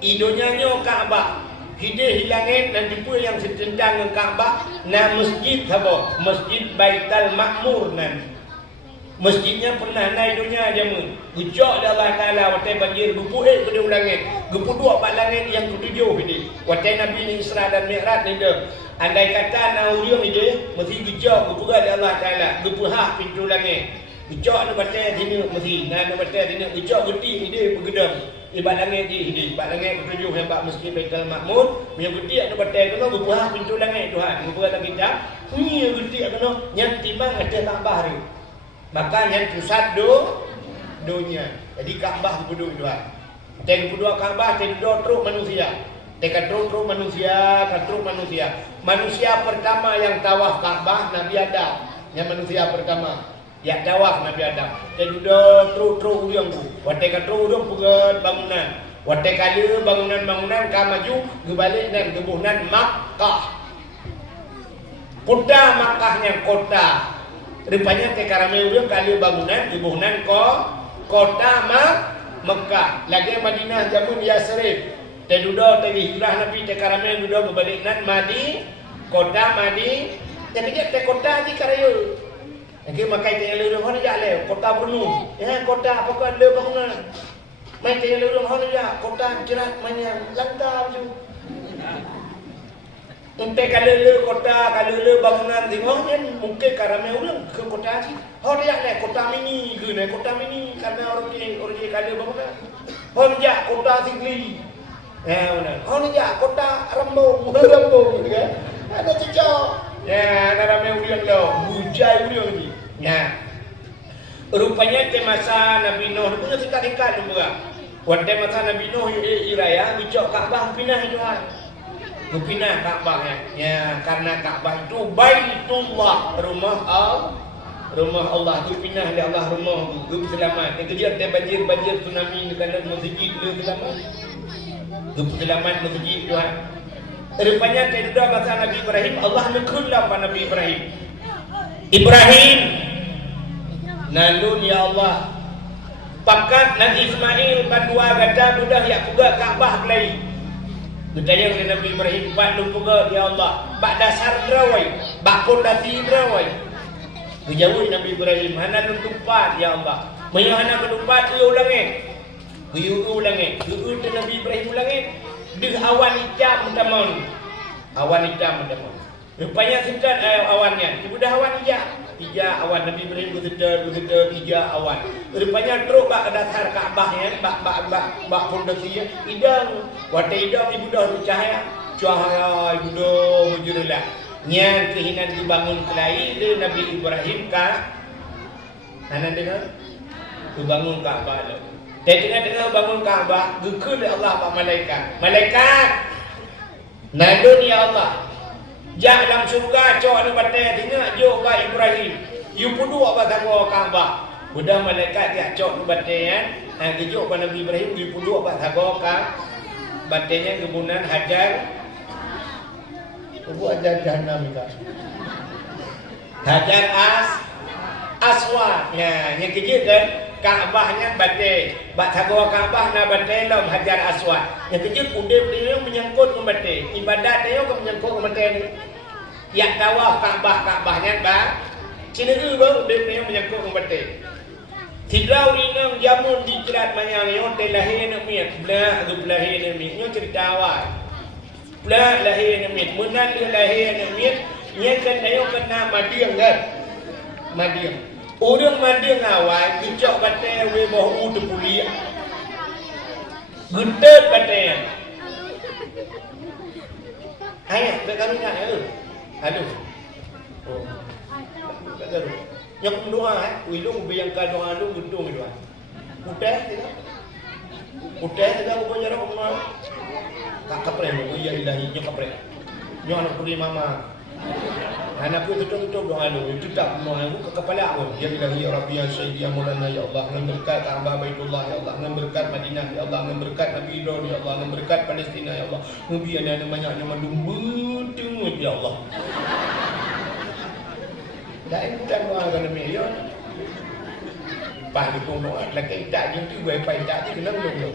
Idonyanya Kaabah. Hidih hilangin dan tipu yang setentang dengan Kaabah na masjid apa? Masjid Baitul Makmur nan. Masjidnya pernah naik dunia jamu. Gejok dah Allah Taala watai banjir gupuit ke langit. Gepuduk pak langit yang ketujuh ini. Watai Nabi ni Isra dan Mi'raj ni dia. Andai kata na urium ini mesti gejok gupugat dah Allah Taala. Gepuhah pintu langit. Gejok na batai sini mesti. Na batai sini gejok gede ini bergedam. Ibat langit di ibat langit ketujuh yang bak Masjid Baitul Makmur. Yang gede na batai kena gepuhah pintu langit Tuhan. Gepugat kita. Ni gede kena yang timbang ada tambah ni. Maka yang pusat dunia. Jadi Kaabah duduk dua. Dan kedua Kaabah dan dua truk manusia. Dekat truk manusia, truk manusia. Manusia pertama yang tawaf Kaabah Nabi Adam. Yang manusia pertama yang tawaf Nabi Adam. Dan dua truk urang tu. Dekat truk urang pugat bangunan. Dekat bangunan ka maju gebalik dan gebuhnan Makkah. Kota Makkahnya kota. Rupanya tekarame udah kali bangunan ibunan kota Mekah, lagi Madinah jamun Yasrib. Te duda te hijrah Nabi te karamel duda berbalik nat Madi, kota Madi. Jadi dia te kota di karayu. Lagi makai te lelu hon ja le, kota Brunei. Ya kota apa ko le bangunan. Mai te lelu hon ja, kota jerat manya langgar tu. Untuk kalau le bangunan tengok kan mungkin karamel ulang ke kota sih. Hon ja le kota mini ke ne kota mini karena orang kalau bangunan. Hon ja kota Sigli. Benar. Hon ja kota Rambung gitu kan. Ada cocok. Ya, karamel ulang lo, bujai ulang ni. Ya. Rupanya di masa Nabi Nuh punya tingkat-tingkat juga. Waktu masa Nabi Nuh iraya bicok Ka'bah pindah itu kan. Pindah Ka'bahnya. Ya, karena Ka'bah itu Baitullah, rumah Allah tu pindah oleh Allah rumah tu selamat. Yang kejar dia banjir tsunami dekat masjid tu selamat. Tu selamat masjid Tuhan. Rupanya tidak masa Nabi Ibrahim Allah mengkulam pada Nabi Ibrahim. Nalun ya Allah. Pakat dan Ismail berdua gada mudah ya puga Ka'bah kelai. Bertanya kepada Nabi Ibrahim, "Bak lu puga ya Allah, bak dasar drawai, bak pondasi drawai." Dijawab Nabi Ibrahim, "Hana lu tempat ya Allah." Maya hana tempat tu ulangi. Ulangi. Tu Nabi Ibrahim ulangi. Di awan hitam teman. Rupanya sedar awannya. Ibu dah awan hijau. 3 awan Nabi Ibrahim bersedar 3 awan. Rupanya teruk bak dasar Kaabah ya, bak fondasi idang. Waktu idang ibu dah cahaya ibu dah mujurlah. Yang kehinan dibangun kelai de Nabi Ibrahim ka anan dengar dibangun Kaabah lo. Tengah bangun Kaabah, gekul Allah pak malaikat. Nadun ya Allah. Jak dalam surga cok anu batai tengah jo ka Ibrahim. You pudu apa tanggo Kaabah. Budak malaikat dia cok anu batai kan. Gejo ka Nabi Ibrahim you pudu apa tanggo ka batainya kebunan Hajar. Ibu ajar jahanam ka. Hajar Aswad. Ya, yang kecil kan Kaabahnya batai. Bak tanggo Kaabah na batai lam Hajar Aswad. Yang kecil udip dia menyangkut ke batai. Ibadat dia ke menyangkut ke batai ni. Ya tawaf Kaabahnya ba. Cina baru dia menyangkut ke batai. Tidau inang jamun dicerat manyang yo te lahir nak miat. Blah adu lahir nak miat. Yo cerita awal. Blah lahir nak miat. Munan dia lahir nak miat. Nya kan ayo kena madiang kan. Madiang. Orang madiang awal kicok batai we bahu de kuliah. Gentet batai. Ayah, dekat rumah aduh. Oh. Dekat rumah. Yang doa wilung biangkan doa lu gedung itu. Udah tidak. Bukan jarak rumah. Tak kapre lu ya ilahi nyo kapre. Nyo anak puri mama. Anakku itu doa lu itu tak mau aku ke kepala aku. Ya ilahi ya rabbi ya sayyidi ya maulana ya Allah, ngan berkat Ka'bah Baitullah ya Allah, ngan berkat Madinah ya Allah, ngan berkat Nabi Ibrahim ya Allah, ngan berkat Palestina ya Allah. Nabi ada banyaknya mandumbu tengut ya Allah. Dah bukan doa kan Nabi ya. Pak dukung doa lagi tak jumpa wifi tak di kena belum.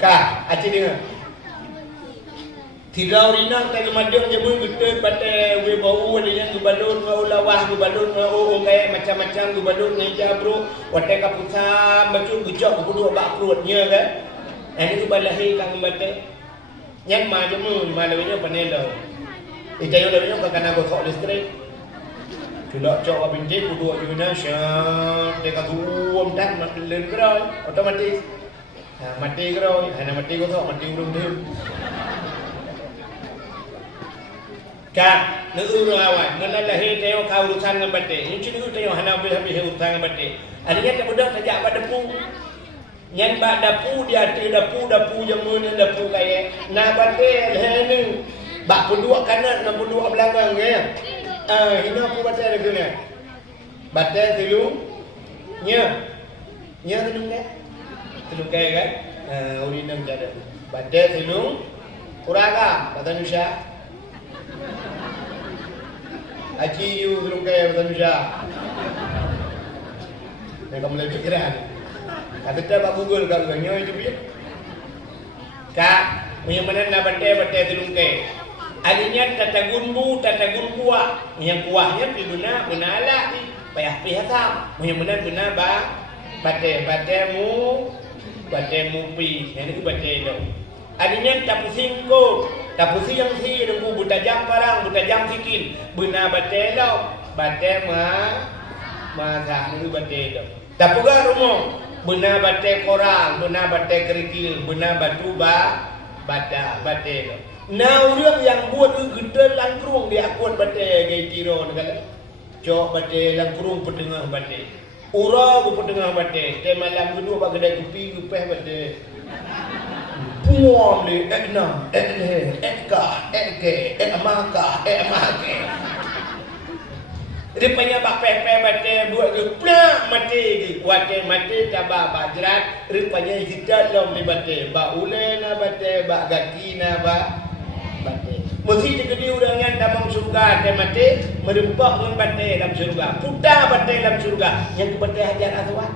Kah, aci dengar. Tidau rinang tadi madang je pun betul pada we bau ada yang balon ngau lawah balon ngau kayak macam-macam balon ngeja bro. Watai kapusam bacun gejok kudu bak perutnya kan. Ini tu balahi kang mate. Yang ma je mun malawnya panelo. Jayo lawnya kakana gosok listrik. Tidak cok binti kudu juga syah dekat tuam dan len keroi otomatis. Mati keroi, hanya mati gosok mati urung dia. Kak, nuru awak, nana lahir teo kau urusan dengan batik. Ini cuma teo hana habis urusan dengan batik. Adanya tak budak tajak pada dapu. Yang bak dapu dia tu dapu jamun dapu kaya. Na batik lehenu. Bak pendua kanan dan pendua belakang ya. Ini aku batik lagi ni. Batik telung. Nya telung kan? Telung kaya kan? Urinam cara. Batik telung. Uraga, kata Nusya. Haji you belum kaya betul Nusya. Mereka mulai pikiran. Kata tak bak Google kau nyo itu dia. Kak, yang mana nak bate tulungke. Alinya tata gunbu kuah. Yang kuahnya pi guna ala ni. Payah tam. Yang mana guna bate mu pi. Yang itu bate do. Alinya tak pusing ko. Tak pusing yang si dengku butajam parang, butajam sikin. Guna bate do. Bate sah ni bate do. Tak puga rumah. Benar bate korang, benar bate kerikil, benar batu bate do. Nah orang yang buat gede langkrung dia kuat bate gay tiro negala. Cok bate langkrung petengah bate. Ura bu petengah bate. Te malam kedua bak kedai kopi gupeh bate. Puam le ekna, ke, amaka. Rupanya bak pepe bate buat geplak mati mati tabah bajrat. Rupanya kita dalam di bate bak ulena bate bak gakina bate. Mesti jadi orang yang dalam surga dia mati merempak dengan bate dalam surga. Putar bate dalam surga yang bate hajar aswad.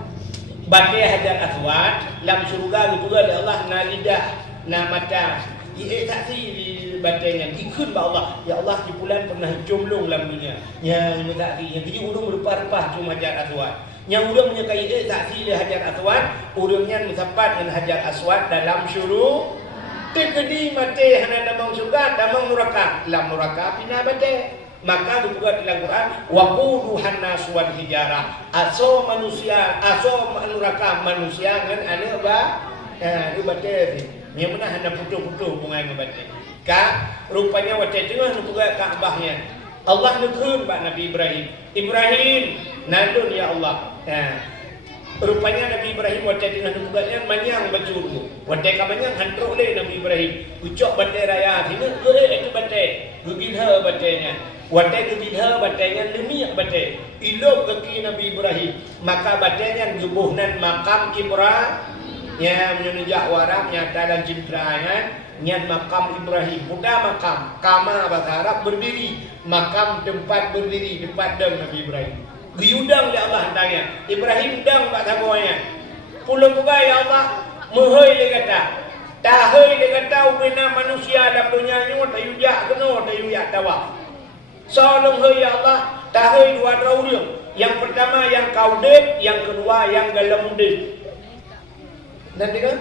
Bate hajar aswad dalam surga itu oleh Allah na lidah na mata. Saksi di badannya ikut ba Allah. Ya Allah di bulan pernah jomlong dalam dunia. Yang saksi yang jadi urang berpah-pah cuma hajar aswad. Yang urang menyekai saksi dia hajar aswad, urangnya musapat dengan hajar aswad dalam syurga. Tegedi mati hana dalam surga, dalam neraka. Dalam neraka pina bate. Maka juga dalam Quran waquduhan nas wal hijarah. Aso manusia, aso neraka manusia dengan ane itu bate. Yang mana hendak putus-putus bunga yang batin. Kak, rupanya wajah tengah juga Kaabahnya. Allah nukun Pak Nabi Ibrahim. Ibrahim, nadun ya Allah. Rupanya Nabi Ibrahim wajah tengah juga yang manyang bacurmu. Wajah kamanyang hantruk le Nabi Ibrahim. Ucok batai raya. Sini kere itu batai. Gugidha batainya. Wajah gugidha batainya lemiak batai. Ilok kaki Nabi Ibrahim. Maka batainya gebuhnan makam Ibrahim. Yang menunjuk warak nyata dan citraan nyat makam Ibrahim. Bukan makam, kama bahasa Arab berdiri, makam tempat berdiri tempat dam Nabi Ibrahim. Diudang dia Allah tanya Ibrahim dang bahasa bawahnya. Pulau buka ya Allah mehoi dia kata. Tahoi dia kata ubena manusia dalam dunia ni tayujak kena tayujak tawa. Salong hoi ya Allah tahoi dua orang. Yang pertama yang kaudit, yang kedua yang galamudit. Nanti kan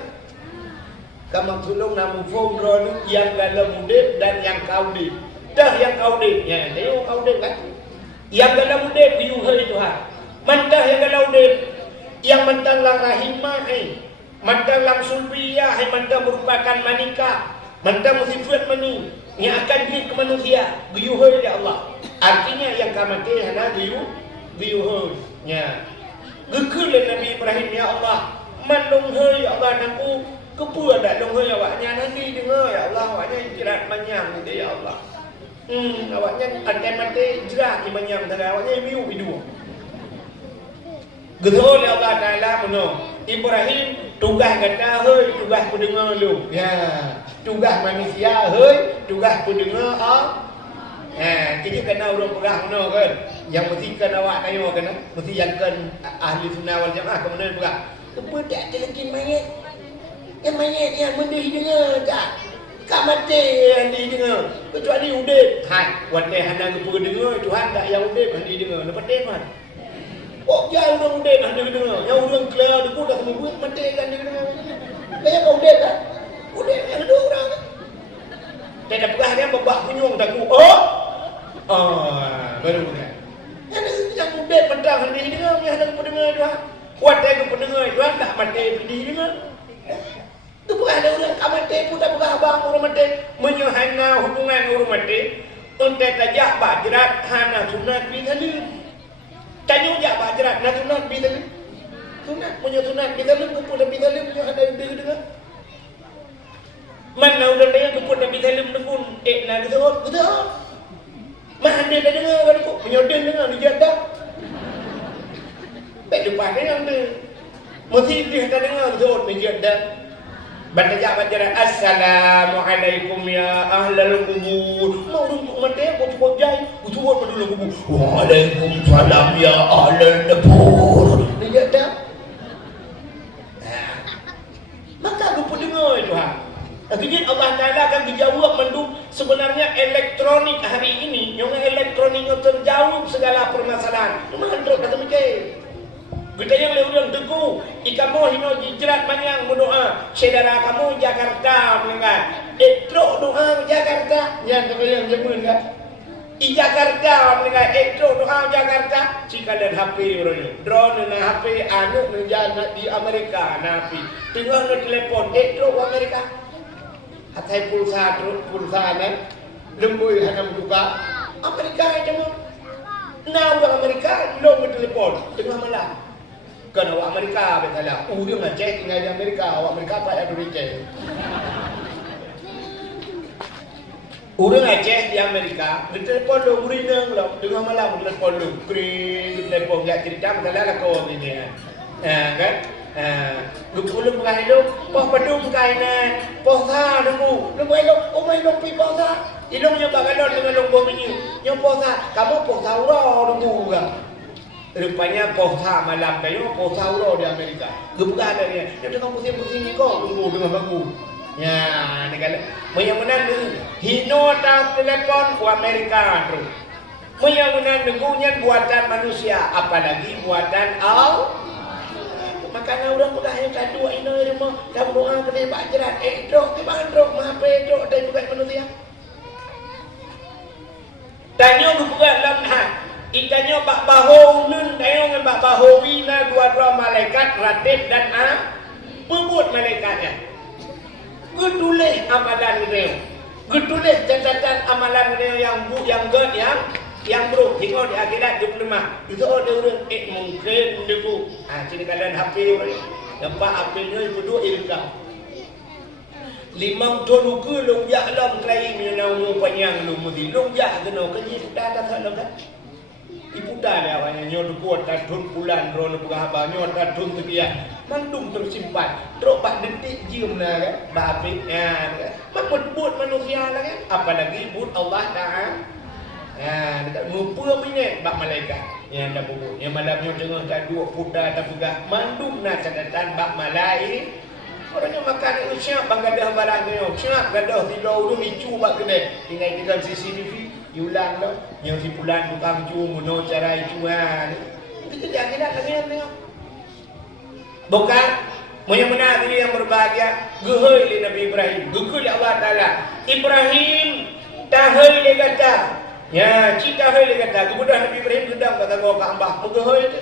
kamu tolong namun form drone yang dalam mudet dan yang kaudit. Dah yang kaudit, ya, dia kaudit kan. Yang dalam mudet diuhai Tuhan. Mantah yang dalam mudet, yang mentang lang rahimah, mentang lang sulbiyah, mentang merupakan manika, mentang sifat mani yang akan hidup ke manusia. Diuhai ya Allah. Artinya yang kamati hana diuhai. Ya, gekulun Nabi Ibrahim ya Allah. Man long hơi Allah naku kepua dak long hơi awaknya nanti dengar ya Allah awaknya jerat manyang ni ya Allah. Awaknya akan mati jerat ni manyang tada awaknya miu hidup. Gedol ya Allah Taala mono. Ibrahim tugas kata hơi tugas pendengar lu. Ya, tugas manusia hơi tugas pendengar kita kena orang perah mono kan. Yang mesti kena awak tayo kan. Mesti yang kan ahli sunnah wal jamaah ke mana perah. Apa tak ada lagi mayat? Yang mayat yang mendih dengar tak? Kak mati yang dengar. Kecuali udip. Hai, wadah hana kepada dengar. Tuhan tak yang udip yang dengar. Lepas teman. Oh, jangan orang udip yang dengar. Yang orang kelar deku dah semua buat mati yang dengar. Kaya kau udip tak? Udip yang ada orang. Tak ada pegah dia babak kunyung tak ku. Baru kan. Yang udip mentang yang dengar. Yang hana kepada dengar Tuhan. Kuat aku pendengar Tuhan tak mati pedih dengar. Itu bukan ada orang tak mati pun tak bukan abang orang mati. Menyuhana hubungan orang mati. Untuk tajak bajrat hana sunat bisalim. Tanya jak bajrat hana sunat bisalim. Sunat punya sunat bisalim kuput dan bisalim punya ada dengar. Mana orang dengar kuput dan bisalim pun nak disebut betul. Mana dia dengar kan kuput menyodin dengar di jadah. Baik depan dia yang dia mesti dia tak dengar betul menjadi dan baca baca assalamualaikum ya ahlal kubur. Mau untuk mati aku cukup jai utuh pada kubur. Waalaikumsalam ya ahlal kubur. Dia dah Tuhan. Kemudian Allah Ta'ala akan dijawab menduk sebenarnya elektronik hari ini yang elektronik yang terjawab segala permasalahan. Cuma androk kata mikir. Kita yang lewat teguh, ikamu hino jirat manyang berdoa, saudara kamu Jakarta mendengar. Doa Jakarta, yang terbayang jemun kan? Di Jakarta mendengar doa Jakarta, jika dan HP orangnya. Drone na HP anu menjana di Amerika napi. Tengah na telepon Amerika. Atai pulsa na lembui hanam juga Amerika aja mah. Nah udah Amerika lo telepon tengah malam. Kan awak Amerika betala. Dia ngecek tinggal di Amerika, awak Amerika apa ada duitnya. Udah ngecek di Amerika, di telepon lo murinang lo, tengah malam telepon lo, kering telepon ya cerita betala kau ini. Kan? Gupulung kai lo, poh pedung kai na, poh sa nunggu, nunggu lo, umai lo pi poh sa, ilung nyoba kalon dengan lombo menyu, nyoba sa, kamu poh sa uro nunggu kan? Rupanya posa malam kayo, posa uro di Amerika. Gebuka ada dia. Dia tengah pusing-pusing kok tunggu dengan bagu. Ya, ni kala. Yang menang ni hino tak telepon ke Amerika tu. Yang menang dengunya buatan manusia, apalagi buatan Allah. Makanya orang mudah yang tak dua ini rumah dan doa kena bajerat. Drok di bandrok, maaf drok dan juga manusia. Tanya gebuka dalam Ikannya bak bahu nun dayong bak bahu wina dua-dua malaikat ratib dan pebut malaikatnya. Getulis amalan dia. Getulis catatan amalan dia yang god yang buruk. Tengok di akhirat 25. Itu dia orang mungkin debu. Sini kalian HP orang. Nampak HP-nya berdua ilkam. 5 tahun ke long ya lam klai minau panjang lu mudi. Long ya kena kerja dah tak kan. Ibu dah ada awalnya nyodo kuat tahun bulan rono buka haba nyodo tahun sekian mandung tersimpan terus 4 detik jium na kan babi buat manusia lah kan apalagi buat Allah Ta'ala dekat mumpul minit bak malaikat yang dah buku yang malamnya tengah tak dua putar tak pegah mandung na catatan bak malai orangnya makan siap bang gadah barang dia siap gadah tidur urung icu bak kedai tinggal dalam CCTV ulang lo yang si pulan tukang cu mono cara icuan itu jadi dah kalian tengok bukan yang benar ini yang berbahagia gehoi li Nabi Ibrahim gehoi Allah Ta'ala Ibrahim tahoi li kata ya cita hoi li kata kemudian Nabi Ibrahim sedang kata gua ke ambah gehoi itu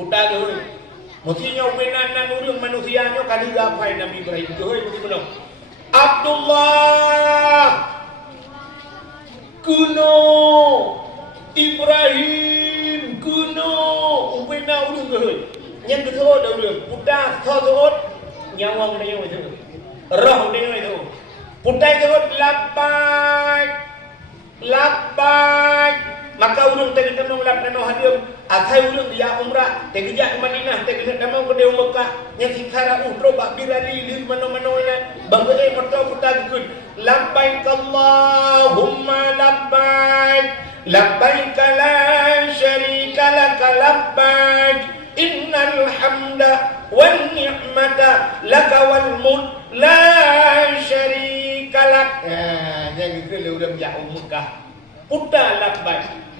putar gehoi mestinya ubenan dan urung manusianya kali gapai Nabi Ibrahim gehoi mesti belum Abdullah kuno Ibrahim kuno ubena urung gehoi yang kedua dah urung putar thot nyawang dia itu roh dia itu putar thot lapai maka urung tadi tenung lap nano hadir akai urung dia umrah tegejak ke Madinah tegejak damau ke Mekah yang sikara bak birali lir mano-mano ya bangga mertua putar ikut labbaik Allahumma labbaik la syarika lak labbaik innal hamda wan ni'mata lak wal mulk la syarika lak yang itu udah jauh Mekah putar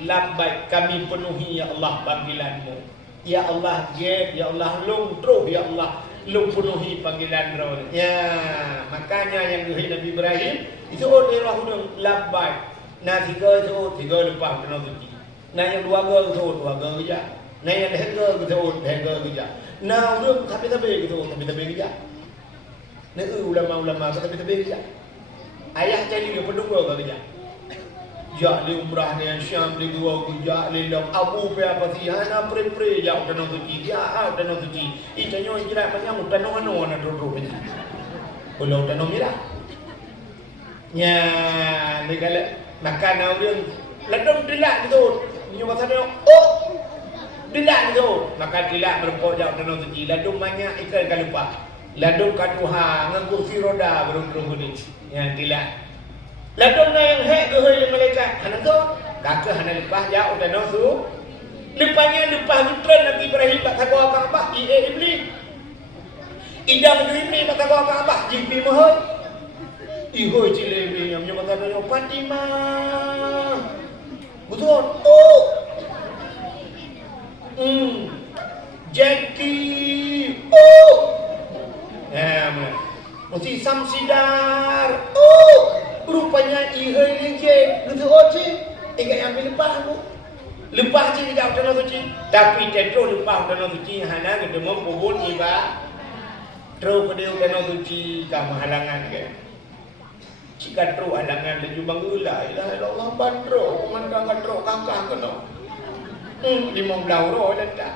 labbaik kami penuhi ya Allah panggilanmu ya Allah ya Allah lung terus ya Allah lu penuhi panggilan roh. Ya, makanya yang dihi Nabi Ibrahim itu dia roh labbaik. Nah tiga lepas kena suci. Nah yang dua kerja. Nah yang tiga kerja. Nah urang tapi kerja. Nah ulama tapi kerja. Ayah jadi dia pedung kerja. Jak li umrah ni Syam li dua kerja li lam abu pe apa sihana pre jak tanah suci dia tanah suci itanyo jirat banyak tanah anu ana dulu ni pulau tanah merah nya ni kala makan orang ladong dilak gitu nyo pasal dia dilak gitu makan dilak berpok jak tanah suci ladong banyak ikan kan lupa ladong katuha ngan kursi roda berung ni yang dilak ladong na yang hek gehoi le malaikat hana tu kakak hana lepas jauh dan nasu lepasnya lepas nutran Nabi Ibrahim tak tahu apa iblis idang ju ini kata kau Kaabah jipi mahoi. Ihoi cilebe yang kata dia Fatimah. Betul. Oh. Jackie. Oh. Mesti Samsidar. Oh. Rupanya ihoi leceh. Betul cik. Ingat yang lepas aku. Lepas cik tidak tanah suci. Tapi tetro lepas tanah suci hana kita membubun iba. Tro kedeu tanah suci kamu halangan ke. Jika tro halangan dan jubang gula. Ilah Allah bandro. Mandang tro kakak kena. 50 roh dan tak.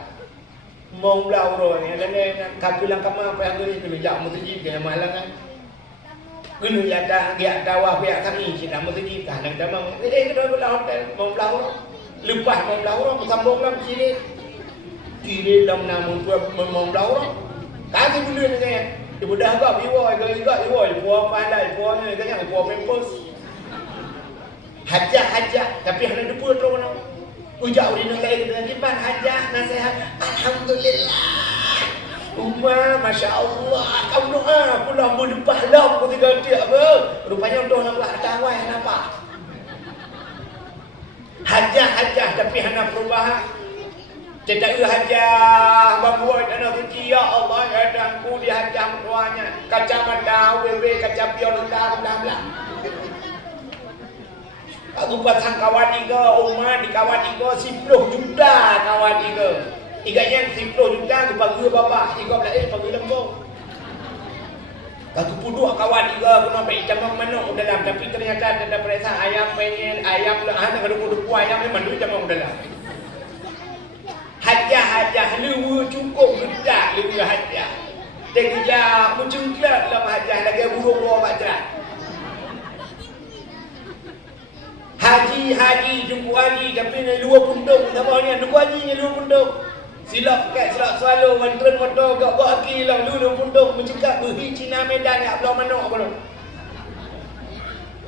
50 roh ni. Dan kapilang kama apa yang gini. Kena jak masjid ke yang halangan. Guna yata dia tawah pihak kami kita mesti kan dan tamang kita belah hotel mau belah lepas mau belah orang sambung dalam sini dalam nama mau belah orang kasih dulu ni saya ibu dah agak iwoi puan pandai puannya kan puan mempos hajah tapi hanya depu terus nak ujak urin lain dengan lipat hajah nasihat alhamdulillah Umar, Masya Allah, kamu doa, aku lambu depan lam, aku tiga tiap apa? Rupanya untuk nak buat tawai, kenapa? Hajah, tapi hanya perubahan. Cetak hajah, bangguai tanah suci, ya Allah, ya dangku di hajah mertuanya. Kaca mata, kaca pion, bla. Aku pasang kawan tiga, Umar di kawan tiga, 10 juta kawan tiga. Igaknya 10 juta ke pagi bapak, tiga belah pagi lembong. Aku puduk kawan tiga kena baik jamang manuk dalam, tapi ternyata ada periksa ayam pengen ayam lah, ada kedua ayam memang duit jamang dalam. Hajah lewu cukup gedak lewu hajah. Tegja mencengklak dalam hajah lagi burung bawa baca. Haji jumpa haji tapi ni 2 punduk namanya 2 haji ni 2 punduk. Silap selalu menteri motor gak buat kilang dulu punduk mencegah berhi Cina Medan ya belum mana belum.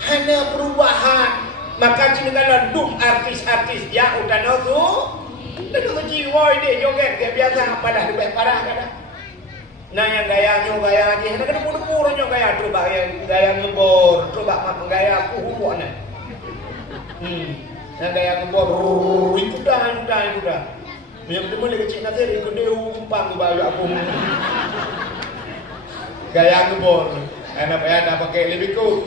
Hanya perubahan. Maka Cina kalau dum artis ya udah tu. Itu jiwa dia joget dia biasa apalah lebih parah kan. Nah yang gaya aja hanya kena pura-pura gaya coba gaya ngebor, coba gaya kuhuan. Yang gaya ngebor itu dah. Yang kedua lagi kecil nanti ikut dia umpang baru aku gaya ngebor anak payah dah pakai lebih ku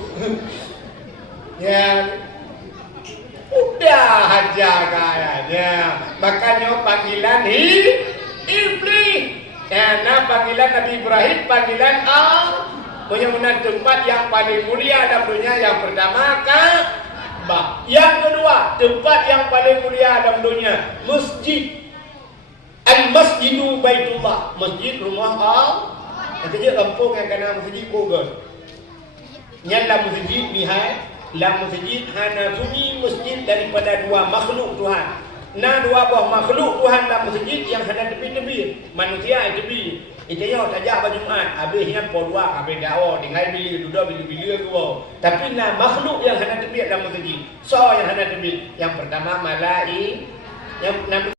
ya udah aja kayaknya makanya panggilan iblis karena panggilan Nabi Ibrahim panggilan punya tempat yang paling mulia dalam dunia yang pertama Ka'bah yang kedua tempat yang paling mulia dalam dunia masjid Al-Masjidu Baitullah, masjid rumah Allah. Jadi kampung yang kena masjid Bogor. Yang dalam masjid nihai, dalam masjid hanya sunyi masjid daripada 2 makhluk Tuhan. Nah 2 buah makhluk Tuhan dalam masjid yang hanya tepi-tepi, manusia tepi. Itu yang tajak pada Jumaat, habisnya podua, habis dakwah, tinggal bili duduk bili dua. Tapi nah makhluk yang hanya tepi dalam masjid. So yang hanya tepi, yang pertama malaikat, yang